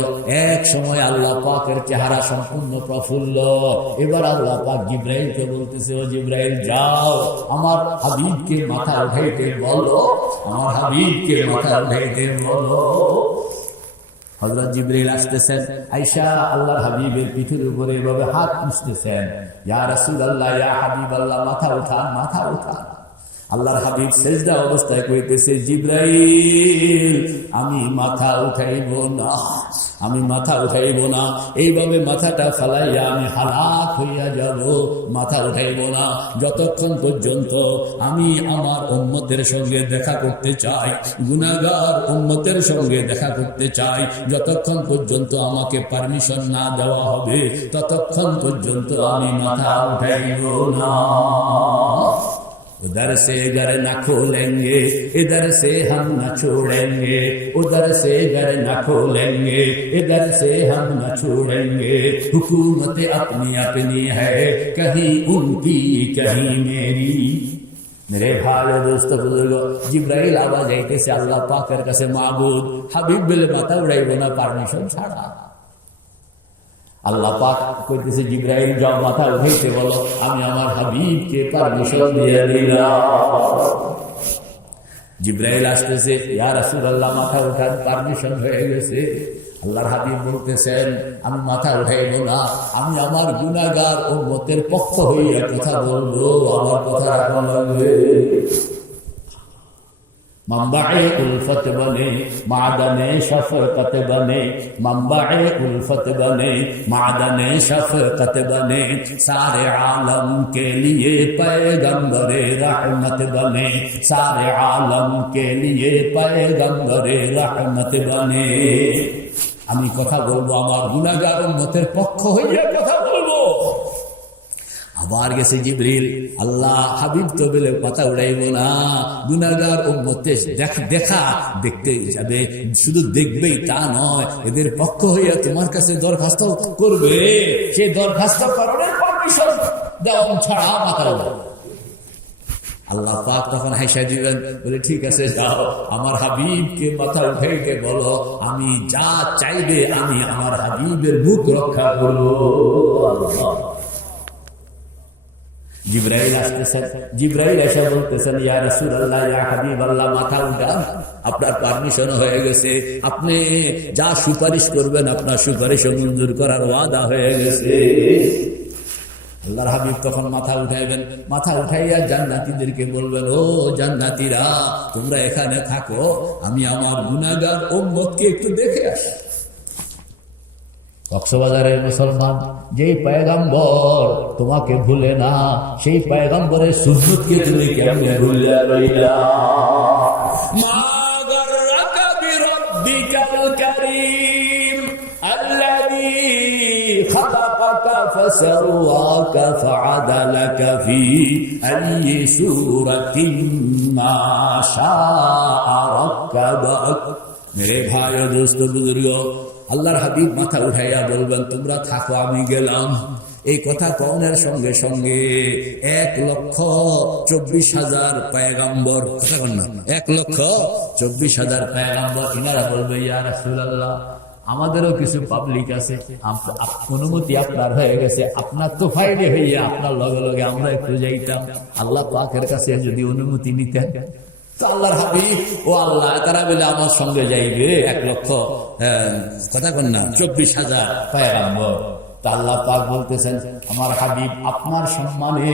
এক সময় আল্লাহ পাকের চেহারা সম্পূর্ণ প্রফুল্ল। এবার আল্লাহ পাক জিব্রাইলকে বলতেছে, ও জিব্রাইল, যাও আমার হাবিবকে মাথা উঠাইতে বলো, আমার হাবিবকে মাথা উঠাইতে বলো। হযরত জিবরাইল আসতেছেন, আয়েশা আল্লাহর হাবিবের পিঠের উপরে এভাবে হাত মুছতেছেন। ইয়া রাসূলুল্লাহ, ইয়া হাবিবাল্লাহ, মাথা উঠান, মাথা উঠান। আল্লাহর হাবিব সেজদা অবস্থায় কইতেছে, জিবরাইল, আমি মাথা উঠাইব না, আমি মাথা উঠাইব না। এইভাবে মাথাটা ফালাইয়া আমি হালাক হইয়া যাব, মাথা উঠাইব না যতক্ষণ পর্যন্ত আমি আমার উম্মতের সঙ্গে দেখা করতে চাই, গুনাহগার উম্মতের সঙ্গে দেখা করতে চাই। যতক্ষণ পর্যন্ত আমাকে পারমিশন না দেওয়া হবে, ততক্ষণ পর্যন্ত আমি মাথা উঠাইব না। उधर से घर न खोलेंगे, इधर से हम न छोड़ेंगे, उधर से घर न खोलेंगे, इधर से हम न छोड़ेंगे। हुकूमत अपनी अपनी है, कहीं उनकी कहीं मेरी। मेरे भाई दोस्त बुजुर्ग, जिब्राइल आवाज आइतेছে আল্লাহ পাকের কাছে, মাবুদ, হাবিব বলে মাথা উড়াইব না পারমিশন ছাড়া। আল্লাহ পাক কইতেছে, জিবরাইল, যাও মাথা উঠাইতে বলো, আমি আমার হাবিবকে পারমিশন দিয়ে দিলাম। জিবরাইল আসতেছে, ইয়া রাসূলুল্লাহ, মাথা উঠান, পারমিশন হয়ে গেছে। আল্লাহর হাবিব বলতেছেন, আমি মাথা উঠাইব না, আমি আমার গুনাহগার উম্মতের পক্ষ হইয়া কথা বলবো, আমার কথা রাখা লাগবে। मंबाए उल्फत बने, मादने शफकत बने, मंबाए उल्फत बने, मादने शफकत बने, सारे आलम के लिए पैगंबरे रहमत बने, सारे आलम के लिए पैगंबरे रहमत बने। আমি কথা বলবো, আমার গুনাহগার উম্মতের পক্ষ হইয়া কথা বলবো। আবার গেছে জিবরিল, আল্লাহ হাবিব তো বলে কথা উড়াইব না, গুনাহগার উম্মতে দেখা দেখতে যাবে, শুধু দেখবেই তা নয়, এদের পক্ষ হইয়া তোমার কাছে দরখাস্ত করবে। সেই দরখাস্ত করার পারমিশন দেওয়া ছাড়া মাথা উঠাবে। আল্লাহ পাক তখন হাসা দিবেন, বলে, ঠিক আছে, যাও আমার হাবিবকে মাথা উঠাইতে বলো, আমি যা চাইবে আমি আমার হাবিবের মুখ রক্ষা করব। জিবরাইল আসতেছেন, জিবরাইল এসে বলতেছেন, ইয়া রাসূলুল্লাহ, ইয়া হাবিবাল্লাহ, মাথা উঠান, আপনার পারমিশন হয়ে গেছে, আপনি যা সুপারিশ করবেন আপনার সুপারিশ মঞ্জুর করার ওয়াদা হয়ে গেছে। আল্লাহর হাবিব তখন মাথা উঠাইবেন, মাথা উঠাইয়া জান্নাতীদেরকে বলবেন, ও জান্নাতীরা, তোমরা এখানে থাকো, আমি আমার গুনাহগার উম্মতকে একটু দেখে আসি। কক্সবাজারের মুসলমান, যেই পয়গম্বর তোমাকে ভুলে না, সেই পয়গম্বরের সুন্নতকে তুমি কেমনে ভুলে রইলা? মা গররাকা বিরব্বিকাল কারীম আল্লাযী খালাকাকা ফাসাওয়াকা ফাআদালাকা ফি আইয়ি সূরাতিন মা শাআ রাক্কাবাক। মেরে ভাই ও দোস্ত বুজুর্গ, আল্লাহর হাবিব মাথা উঠাইয়া বলবেন, তোমরা থাকো, আমি গেলাম। এই কথা কওনের সঙ্গে সঙ্গে 1,24,000 পয়গম্বর, কথা বল না, 1,24,000 পয়গম্বর, ইনারা বলবে, ইয়া রাসূলুল্লাহ, আমাদেরও কিছু পাবলিক আছে, অনুমতি আপনার হয়ে গেছে, আপনার তো ফাইলে হইয়া আপনার লগে লগে আমরা একটু যাইতাম, আল্লাহ পাকের কাছে যদি অনুমতি নিতেন। আল্লাহর হাবিব, ও আল্লাহ, তারা বলে আমার সঙ্গে যাইবে 1,24,000 পয়গম্বর। তা আল্লাহ পাক বলতেছেন, আমার হাবিব, আপনার সম্মানে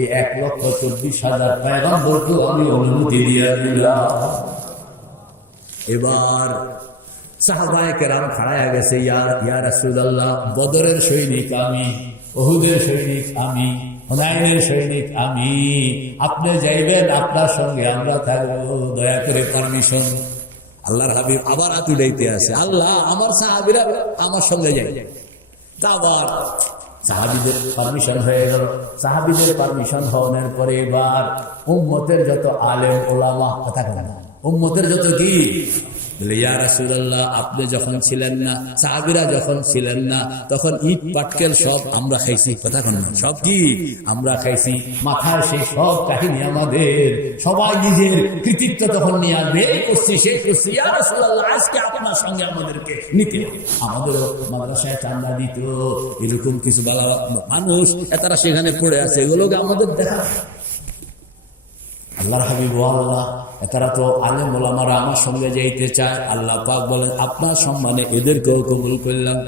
এই 1,24,000 পয়গম্বরকে আমি অনুমতি দিয়ে দিলাম। এবার সাহাবায়ে কেরাম খাড়ায়া গেছে, ইয়া রাসূলুল্লাহ, বদরের সৈনিক আমি, উহুদের সৈনিক আমি, হুনাইনের সৈনিক আমি, আপনি যাইবেন, আপনার সঙ্গে আমরা থাকবো, দয়া করে পারমিশন। আল্লাহর হাবিব আবার হাত উঠাইতে আছে, আল্লাহ আমার সাহাবীরা আমার সঙ্গে যাই। তা আবার সাহাবীদের পারমিশন হয়ে গেল। সাহাবীদের পারমিশন হওয়ার পরে এবার উম্মতের যত আলেম ওলামা, কথা বলে না, উম্মতের যত কি, ইয়া রাসূলুল্লাহ, আপনি যখন ছিলেন না, সাহাবীরা যখন ছিলেন না, তখন ইট পাটকেল সব আমরা খাইছি, কথা বলে না, সব কি আমরা খাইছি। মাথায় সেই সব কাহিনী আমাদের, সবাই নিজের কৃতিত্ব তখন নিয়ে আসবে, এই করছি সেই করছি। ইয়া রাসূলুল্লাহ, আজকে আপনার সঙ্গে আমাদেরকে নিতে, আমাদেরও মাদ্রাসায় চান্দা দিত, এরকম কিছু বালা মানুষ তারা সেখানে পড়ে আছে, এগুলোকে আমাদের দেখা। আল্লাহর হাবিব, আল্লাহ তারা তো আলেম ওলামারা আমার সঙ্গে যাইতে চায়, আল্লাহ পাক বলেন আপনার সম্মানে এদেরকেও কবুল করলাম।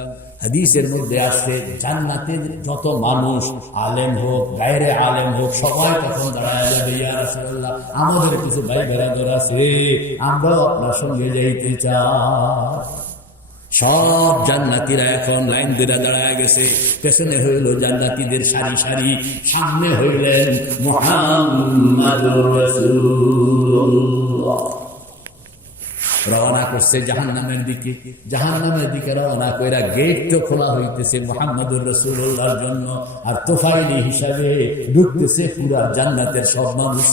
হাদিসের মধ্যে আসছে জান্নাতের যত মানুষ, আলেম হোক গায়রে আলেম হোক, সবাই তখন দাঁড়ায় যাবে, ইয়া রাসূলুল্লাহ, আমাদের কিছু ভাই বেরাদর আছে, আমরাও আপনার সঙ্গে যাইতে চাই। সব জান্নাতীরা এখন লাইন ধরে দাঁড়ায় গেছে, পেছনে হইল জান্নাতীদের সারি সারি, সামনে হইলেন মুহাম্মাদুর রাসূলুল্লাহ। রওনা করছে জাহান্নামের দিকে, জাহান্নামের দিকে রওনা কইরা গেট তো খোলা হইতেছে মুহাম্মাদুর রাসূলুল্লাহর জন্য, আর তোফাইলি হিসাবে ঢুকতেছে পুরা জান্নাতের সব মানুষ।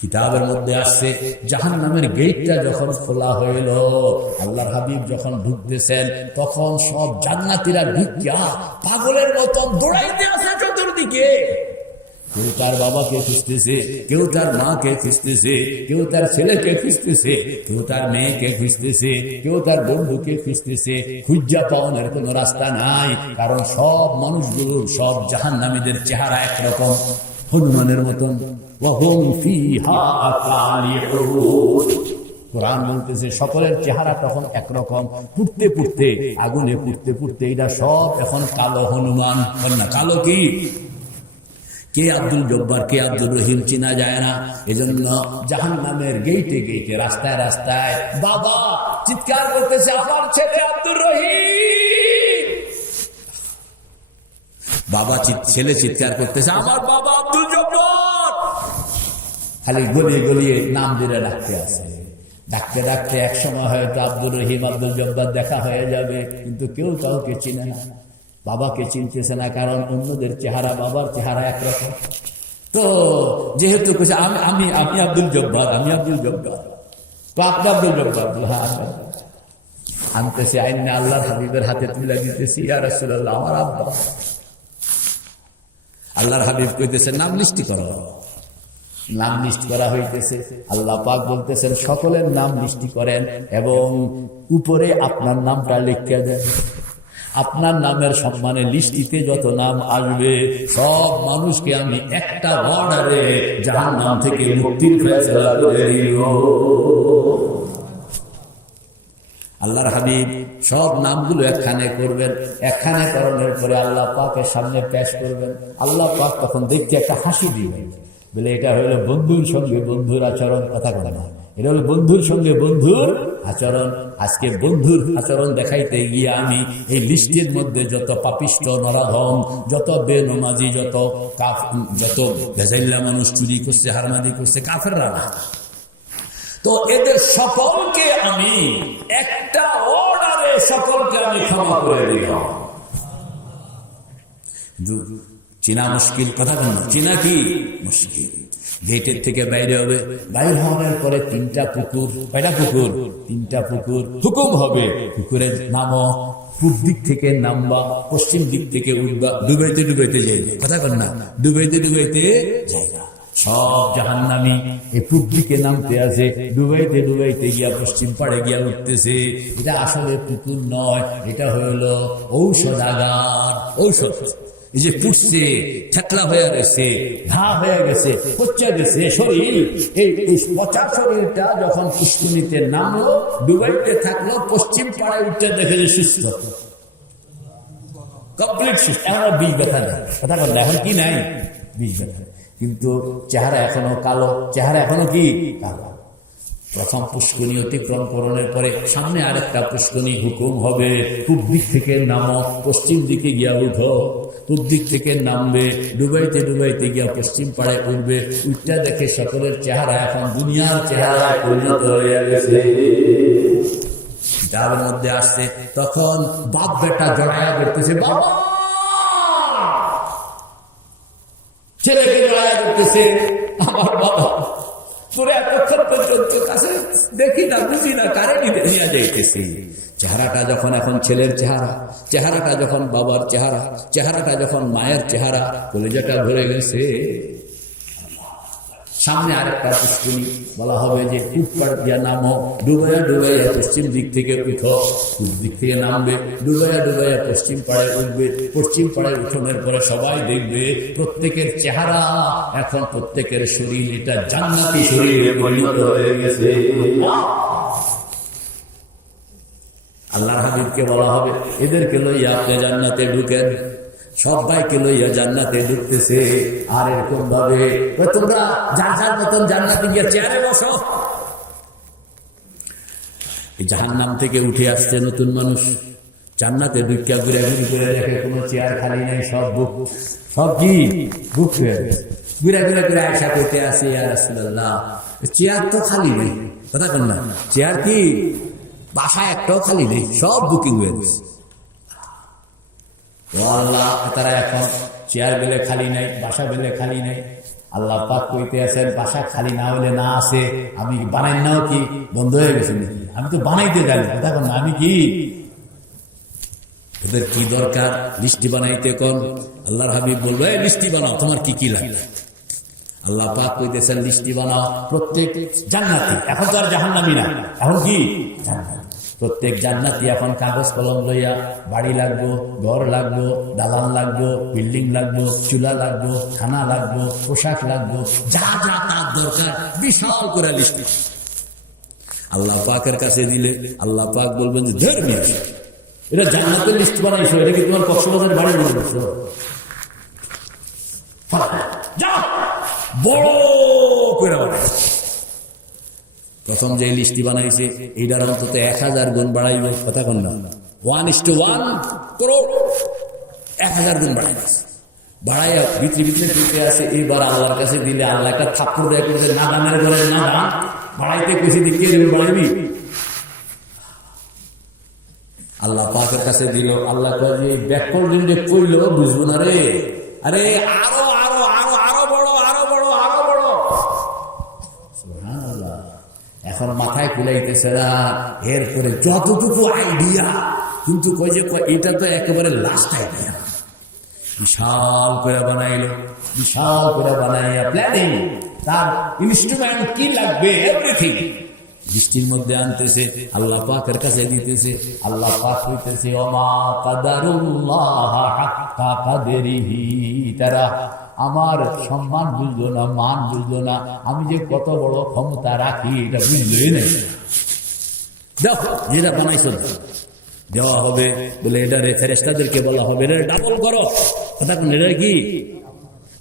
কিতাবের মধ্যে আসছে জাহান্নামের গেটটা যখন খোলা হইল, আল্লাহর হাবিব যখন ঢুকতেছেন, তখন সব জান্নাতীরা ঢুকিয়া পাগলের মতন দৌড়াইতে আছে চতুর্দিকে। কেউ তার বাবাকে খুঁজতেছে, কেউ তার মাকে খুঁজতেছে, কেউ তার ছেলেকে খুঁজতেছে, কেউ তার মেয়েকে খুঁজতেছে, কেউ তার বন্ধুকে খুঁজতেছে। খুঁজা পাওয়ার কোন রাস্তা নাই, কারণ সব মানুষগুলোর, সব জাহান্নামীদের চেহারা একরকম, হনুমানের মতন। কোরআন বলতেছে সকলের চেহারা তখন একরকম, পুড়তে পুড়তে, আগুনে পুড়তে পুড়তে, এটা সব এখন কালো হনুমান। না কালো কি, কে আব্দুল জব্বার কে আব্দুর রহিম চিনা যায় না। এজন্য জাহান্নামের গেইটে গেইটে, রাস্তায় রাস্তায় বাবা চিৎকার করতেছে, আমার ছেলে আব্দুর রহিম। বাবা ছেলে চিৎকার করতেছে, আমার বাবা আব্দুল জব্বার। খালি গলিয়ে গলিয়ে নাম দিয়ে ডাকতে আছে, ডাকতে ডাকতে এক সময় হয়তো আব্দুর রহিম আব্দুল জব্বার দেখা হয়ে যাবে, কিন্তু কেউ কাউকে চিনে না, বাবাকে চিনতেছে না, কারণ অন্যদের চেহারা, বাবার চেহারা একরকম। তো যেহেতু আমি আমি আব্দুল জব্বার, আমি আব্দুল জব্বার, তো আপনি আব্দুল জব্বার, আনতেছে আইনে আল্লাহর হাবিবের হাতে তুলে দিতেছি, ইয়া রাসূলুল্লাহ, আমার আব্বা। আল্লাহর হাবিব কইতেছে নাম লিস্টি করো। নাম লিস্ট করা হইতেছে, আল্লাহ পাক বলতেছেন সকলের নাম লিস্টি করেন এবং উপরে আপনার নামটা লিখে দেন। আপনার নামের সম্মানে লিস্টিতে যত নাম আসবে সব মানুষকে আমি একটা অর্ডারে জাহান্নাম থেকে মুক্তির ফয়সালা করে দিব। আল্লাহর হাবিব সব নামগুলো একখানে করবেন, একখানে করানোর পরে আল্লাহ পাকের সামনে পেশ করবেন। আল্লাহ পাক তখন দেখতে একটা হাসি দিবেন, বলে এটা হলো বন্ধুর সঙ্গে বন্ধুর আচরণ। কথা বলে না, এটা হলো বন্ধুর সঙ্গে বন্ধুর আচরণ। আজকে বন্ধুর আচরণ দেখাইতে গিয়ে আমি এই লিস্টের মধ্যে যত পাপিষ্ট নরাধম, যত বেনমাজি, যত বেজাইল্লা মানুষ চুরি করছে, হারমাদি করছে, কাফেররা না, তো এদের সকলকে আমি একটা অর্ডারে সকলকে আমি ক্ষমা করে দিলাম। চিনা মুশকিল, কথা বল না, চিনা কি মুশকিল। গেটের থেকে বাইরে হবে, বাইরে হওয়ার পরে তিনটা পুকুর, কয়টা পুকুর? তিনটা পুকুর। হুকুম হবে পুকুরের নামো, পূর্ব দিক থেকে নামবা, পশ্চিম দিক থেকে উঠবা, ডুবাইতে ডুবাইতে যাইবে। কথা বল না, ডুবাইতে ডুবাইতে যাইবা। সব জাহান্নামী এই পূর্ব দিকে নামতে আছে, ডুবাইতে ডুবাইতে গিয়া পশ্চিম পাড়ে গিয়া উঠতেছে। এটা আসলে পুকুর নয়, এটা হইল ঔষধাগার। ঔষধ এই যে পুষছে, ঠেকলা হয়ে গেছে, ঘা হয়ে গেছে, পচা গেছে শরীর, এই পচা শরীরটা যখন পুষ্কুনিতে নামলো, ডুবাইতে থাকলো, পশ্চিম পাড়ায় উঠতে দেখে যে সুস্থ, কমপ্লিট সুস্থ। এখন বীজ ব্যথা নেই, কথা বল, এখন কি নাই? বীজ ব্যথা, কিন্তু চেহারা এখনো কালো, চেহারা এখনো কি কালো। প্রথম পুষ্করণী অতিক্রম করণের পরে সামনে আরেকটা পুষ্করণী হুকুম হবে, পূব দিক থেকে নামো, পশ্চিম দিকে গিয়া উঠো। পূব দিক থেকে নামবে, ডুবাইতে ডুবাইতে গিয়া পশ্চিম পাড়ায় উঠবে। উঠটা দেখে সকলের চেহারা এখন দুনিয়ার চেহারা পরিণত হয়ে গেছে। যার মধ্যে আসছে তখন বাপ বেটা জড়াইয়া করতেছে, বাবা ছেলেকে জড়াইয়া করতেছে, আমার বাবা তোরে এতক্ষণ পর্যন্ত কাছে দেখি না, বুঝি না, কারে নিয়ে যাইতেছি। চেহারাটা যখন এখন ছেলের চেহারা, চেহারাটা যখন বাবার চেহারা, চেহারাটা যখন মায়ের চেহারা, কলিজাটা ভরে গেছে। সামনে আরেকটা পুষ্করণী বলা হবে যে উৎপাট দিয়া নামো, ডুবাইয়া ডুবাইয়া পশ্চিম দিক থেকে উঠো। পূব দিক থেকে নামবে, ডুবাইয়া ডুবাইয়া পশ্চিম পাড়ায় উঠবে। পশ্চিম পাড়ায় উঠোনের পরে সবাই দেখবে প্রত্যেকের চেহারা এখন, প্রত্যেকের শরীর এটা জান্নাতি শরীরে পরিণত হয়ে গেছে। আল্লাহর হাবিবকে বলা হবে এদেরকে লইয়া আপনি জান্নাতে ঢুকেন। সবাইকে লইয়া জান্নাতে ঢুকতেছে। আর এরকম ভাবে তোমরা যার যার মতন জান্নাতে গিয়ে চেয়ারে বসো। এই জাহান্নাম থেকে উঠে আসছে নতুন মানুষ, জান্নাতে ঢুকিয়া ঘুরাঘুরি করে দেখে কোনো চেয়ার খালি নেই, সব বুক, সব কি বুক হয়ে গেছে। ঘুরা ঘুরা ঘুরে আয়সা করতে আসে, ইয়া রাসূলুল্লাহ চেয়ার তো খালি নেই। কথা বল না, চেয়ার কি বাসায় একটাও খালি নেই, সব বুকিং হয়ে গেছে। আল্লাহ তারা এখন চেয়ার বেলে খালি নাই, বাসা বেলে খালি নাই। আল্লাহ পাক কইতে আছেন বাসা খালি না হলে না আসে, আমি বানাই নাও কি বন্ধ হয়ে গেছে নাকি? আমি তো বানাইতে জানি, দেখুন আমি কি ওদের কি দরকার লিস্টি বানাইতে কোন? আল্লাহর হাবিব বলবো এই লিস্টি বানাও, তোমার কি কি লাগে? আল্লাহ পাক কইতেছেন লিস্টি বানাও প্রত্যেক জান্নাতি। এখন তো আর জাহান্নামী না, এখন কি জান্নাতি। প্রত্যেক জান্নাতি এখন কাগজ কলম লইয়া বাড়ি লাগবো, ঘর লাগবো, দালান লাগবো, বিল্ডিং লাগবো, চুলা লাগবো, খানা লাগবো, পোশাক লাগবো, যা যা তার দরকার বিশাল করে লিস্ট আল্লাহ পাকের কাছে দিলে আল্লাহ পাক বলবেন যে ধর্মী এটা জান্নাতের লিস্ট বানাইছো, এটা কি তোমার কক্সবাজারের বাড়ি বানাইছো? বড় করে প্রথম যে লিস্টি বানাইছে এইটার অন্তত 1000 গুণ বাড়াইব। কথা কন না, 1:1 করোড় 1000 গুণ বাড়াইছে। বাড়াইয়া ভিতরে ভিতরে চলতে আছে। এবার আল্লাহর কাছে দিলে আল্লাহ একটা থাপ্পড় দেয় করে না দানের করে না দান বাড়াইতে কইছে দিকে বাড়াইবি। আল্লাহ পাকের কাছে দিল, আল্লাহ কয় যে ব্যাক করলেন যে কইল বুঝবো না রে, আরে আরো আরো আরো আরো বড় আরো বড় আরো বড়। সুবহানাল্লাহ, এখন মাথায় কুলাইতেছে না। এরপরে যতটুকু আইডিয়া, কিন্তু কই যে এটা তো একেবারে লাস্ট আইডিয়া। বিশাল করে বানাইল, বিশাল করে বানাইয়া প্ল্যানিং, তার ইনস্ট্রুমেন্ট কি লাগবে এভরিথিং দৃষ্টির মধ্যে আনতেছে, আল্লাহ পাকের কাছে দিতেছে। আল্লাহ পাক কইতেছে ওমা কাদারুল্লাহ হাক্কা কাদরিহি, তারা আমার সম্মান বুঝলো না, মান বুঝলো না, আমি যে কত বড় ক্ষমতা রাখি এটা বুঝলোই না। দেখো যেটা বানাইছো দেওয়া হবে বলে এটা ফেরেশতাদেরকে বলা হবে এটা ডাবল করো। কথা কোন এটা কি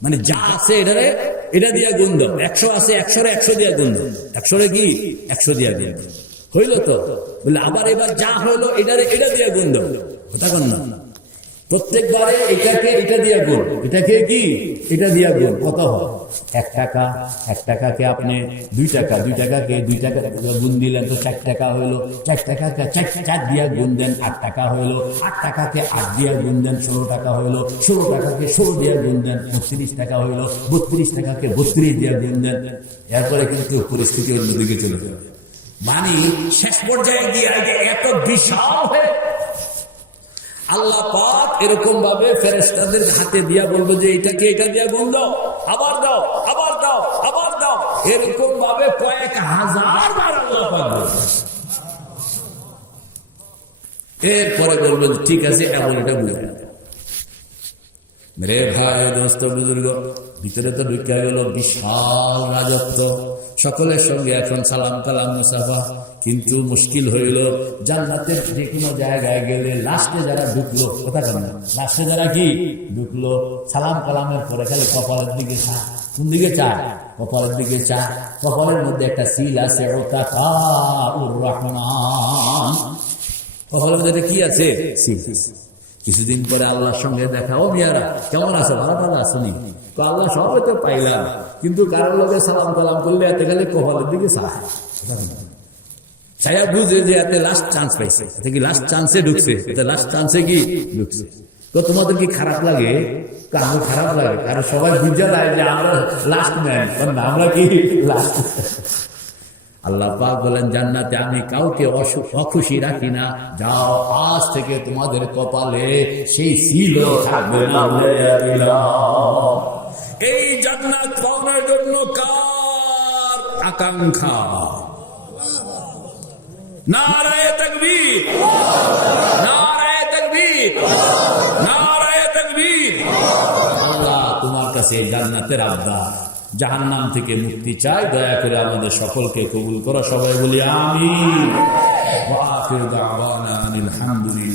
মানে যা আছে এটারে এটা দিয়া গুণ দাও। 100 আছে 100-রে 100 দিয়া গুণ দাও, 100-রে কি 100 দিয়া গুণ দাও। হইল তো বলে আবার এবার যা হইলো এটারে এটা দিয়া গুণ দাও। কথা কোন না, প্রত্যেকবারে এটাকে এটা দিয়া গুণ, এটাকে কি এটা দিয়া গুণ। কত হয়? 1 টাকা, 1 টাকাকে আপনি 2 টাকা, 2 টাকাকে 2 টাকা গুণ দিলেন তো 4 টাকা হইলো। 4 টাকাকে 4 দিয়া গুণ দেন 8 টাকা হইলো। 8 টাকাকে 8 দিয়া গুণ দেন 16 টাকা হইলো। 16 টাকাকে 16 দিয়া গুণ দেন 32 টাকা হইলো। 32 টাকাকে 32 দিয়া গুণ দেন। এরপরে কিন্তু পরিস্থিতি অন্যদিকে চলে যাবে। মানে শেষ পর্যায়ে গিয়ে এত বিশাল হয়ে আল্লাহ পাক এরকম ভাবে ফেরেশতাদের হাতে দিয়া বলবো যে এটাকে এটা দিয়া গুণ দাও, আবার দাও, আবার দাও, আবার দাও, এরকম ভাবে কয়েক হাজার বার আল্লাহ পাক বলবে। এরপরে বলবেন ঠিক আছে এমন এটা বুঝে মেরে ভাই দোস্ত বুজুর্গ, ভিতরে তো ঢুকে গেল বিশাল রাজত্ব, সকলের সঙ্গে এখন সালাম কালাম মুসাফা। কিন্তু মুশকিল হইল জান্নাতের যে কোনো জায়গায় গেলে লাস্টে যারা ঢুকলো, কথা কেন, লাস্টে যারা কি ঢুকলো, সালাম কালামের পরে খালি কপালের দিকে চা। কোন দিকে চা? কপালের দিকে চা। কপালের মধ্যে একটা সিল আছে, কপালের মধ্যে কি আছে? সিল। কিছুদিন পরে আল্লাহর সঙ্গে দেখা, ও মিয়ারা কেমন আছো, ভালো ভালো আসনি? তো আল্লাহ সবাই তো পাইলাম, কিন্তু কারোর লোকে সালাম কালাম করলে এতে খালি কপালের দিকে ছায়া বুঝে যে এতে লাস্ট চান্স পাইছে, এতে কি লাস্ট চান্সে ঢুকছে, এতে লাস্ট চান্সে কি ঢুকছে। তো তোমাদের কি খারাপ লাগে? আমার খারাপ লাগে, কারণ সবাই বুঝে দেয় যে আমরা লাস্ট ম্যান, আমরা কি লাস্ট। আল্লাহ পাক বলেন জান্নাতে আমি কাউকে অখুশি রাখি না, যাও আজ থেকে তোমাদের কপালে সেই সিল থাকবে না। এই জান্নাত পাওয়ার জন্য কার আকাঙ্ক্ষা? নারায়ে তাকবীর, নারায়ে তাকবীর, নারায়ে তাকবীর। আল্লাহ তোমার কাছে জান্নাতের আবদার, জাহান্নাম থেকে মুক্তি চাই, দয়া করে আমাদের সকলকে কবুল করো। সবাই বলি আমিন। ওয়া আখিরু দাওয়ানা আনিল হামদুলিল্লাহ।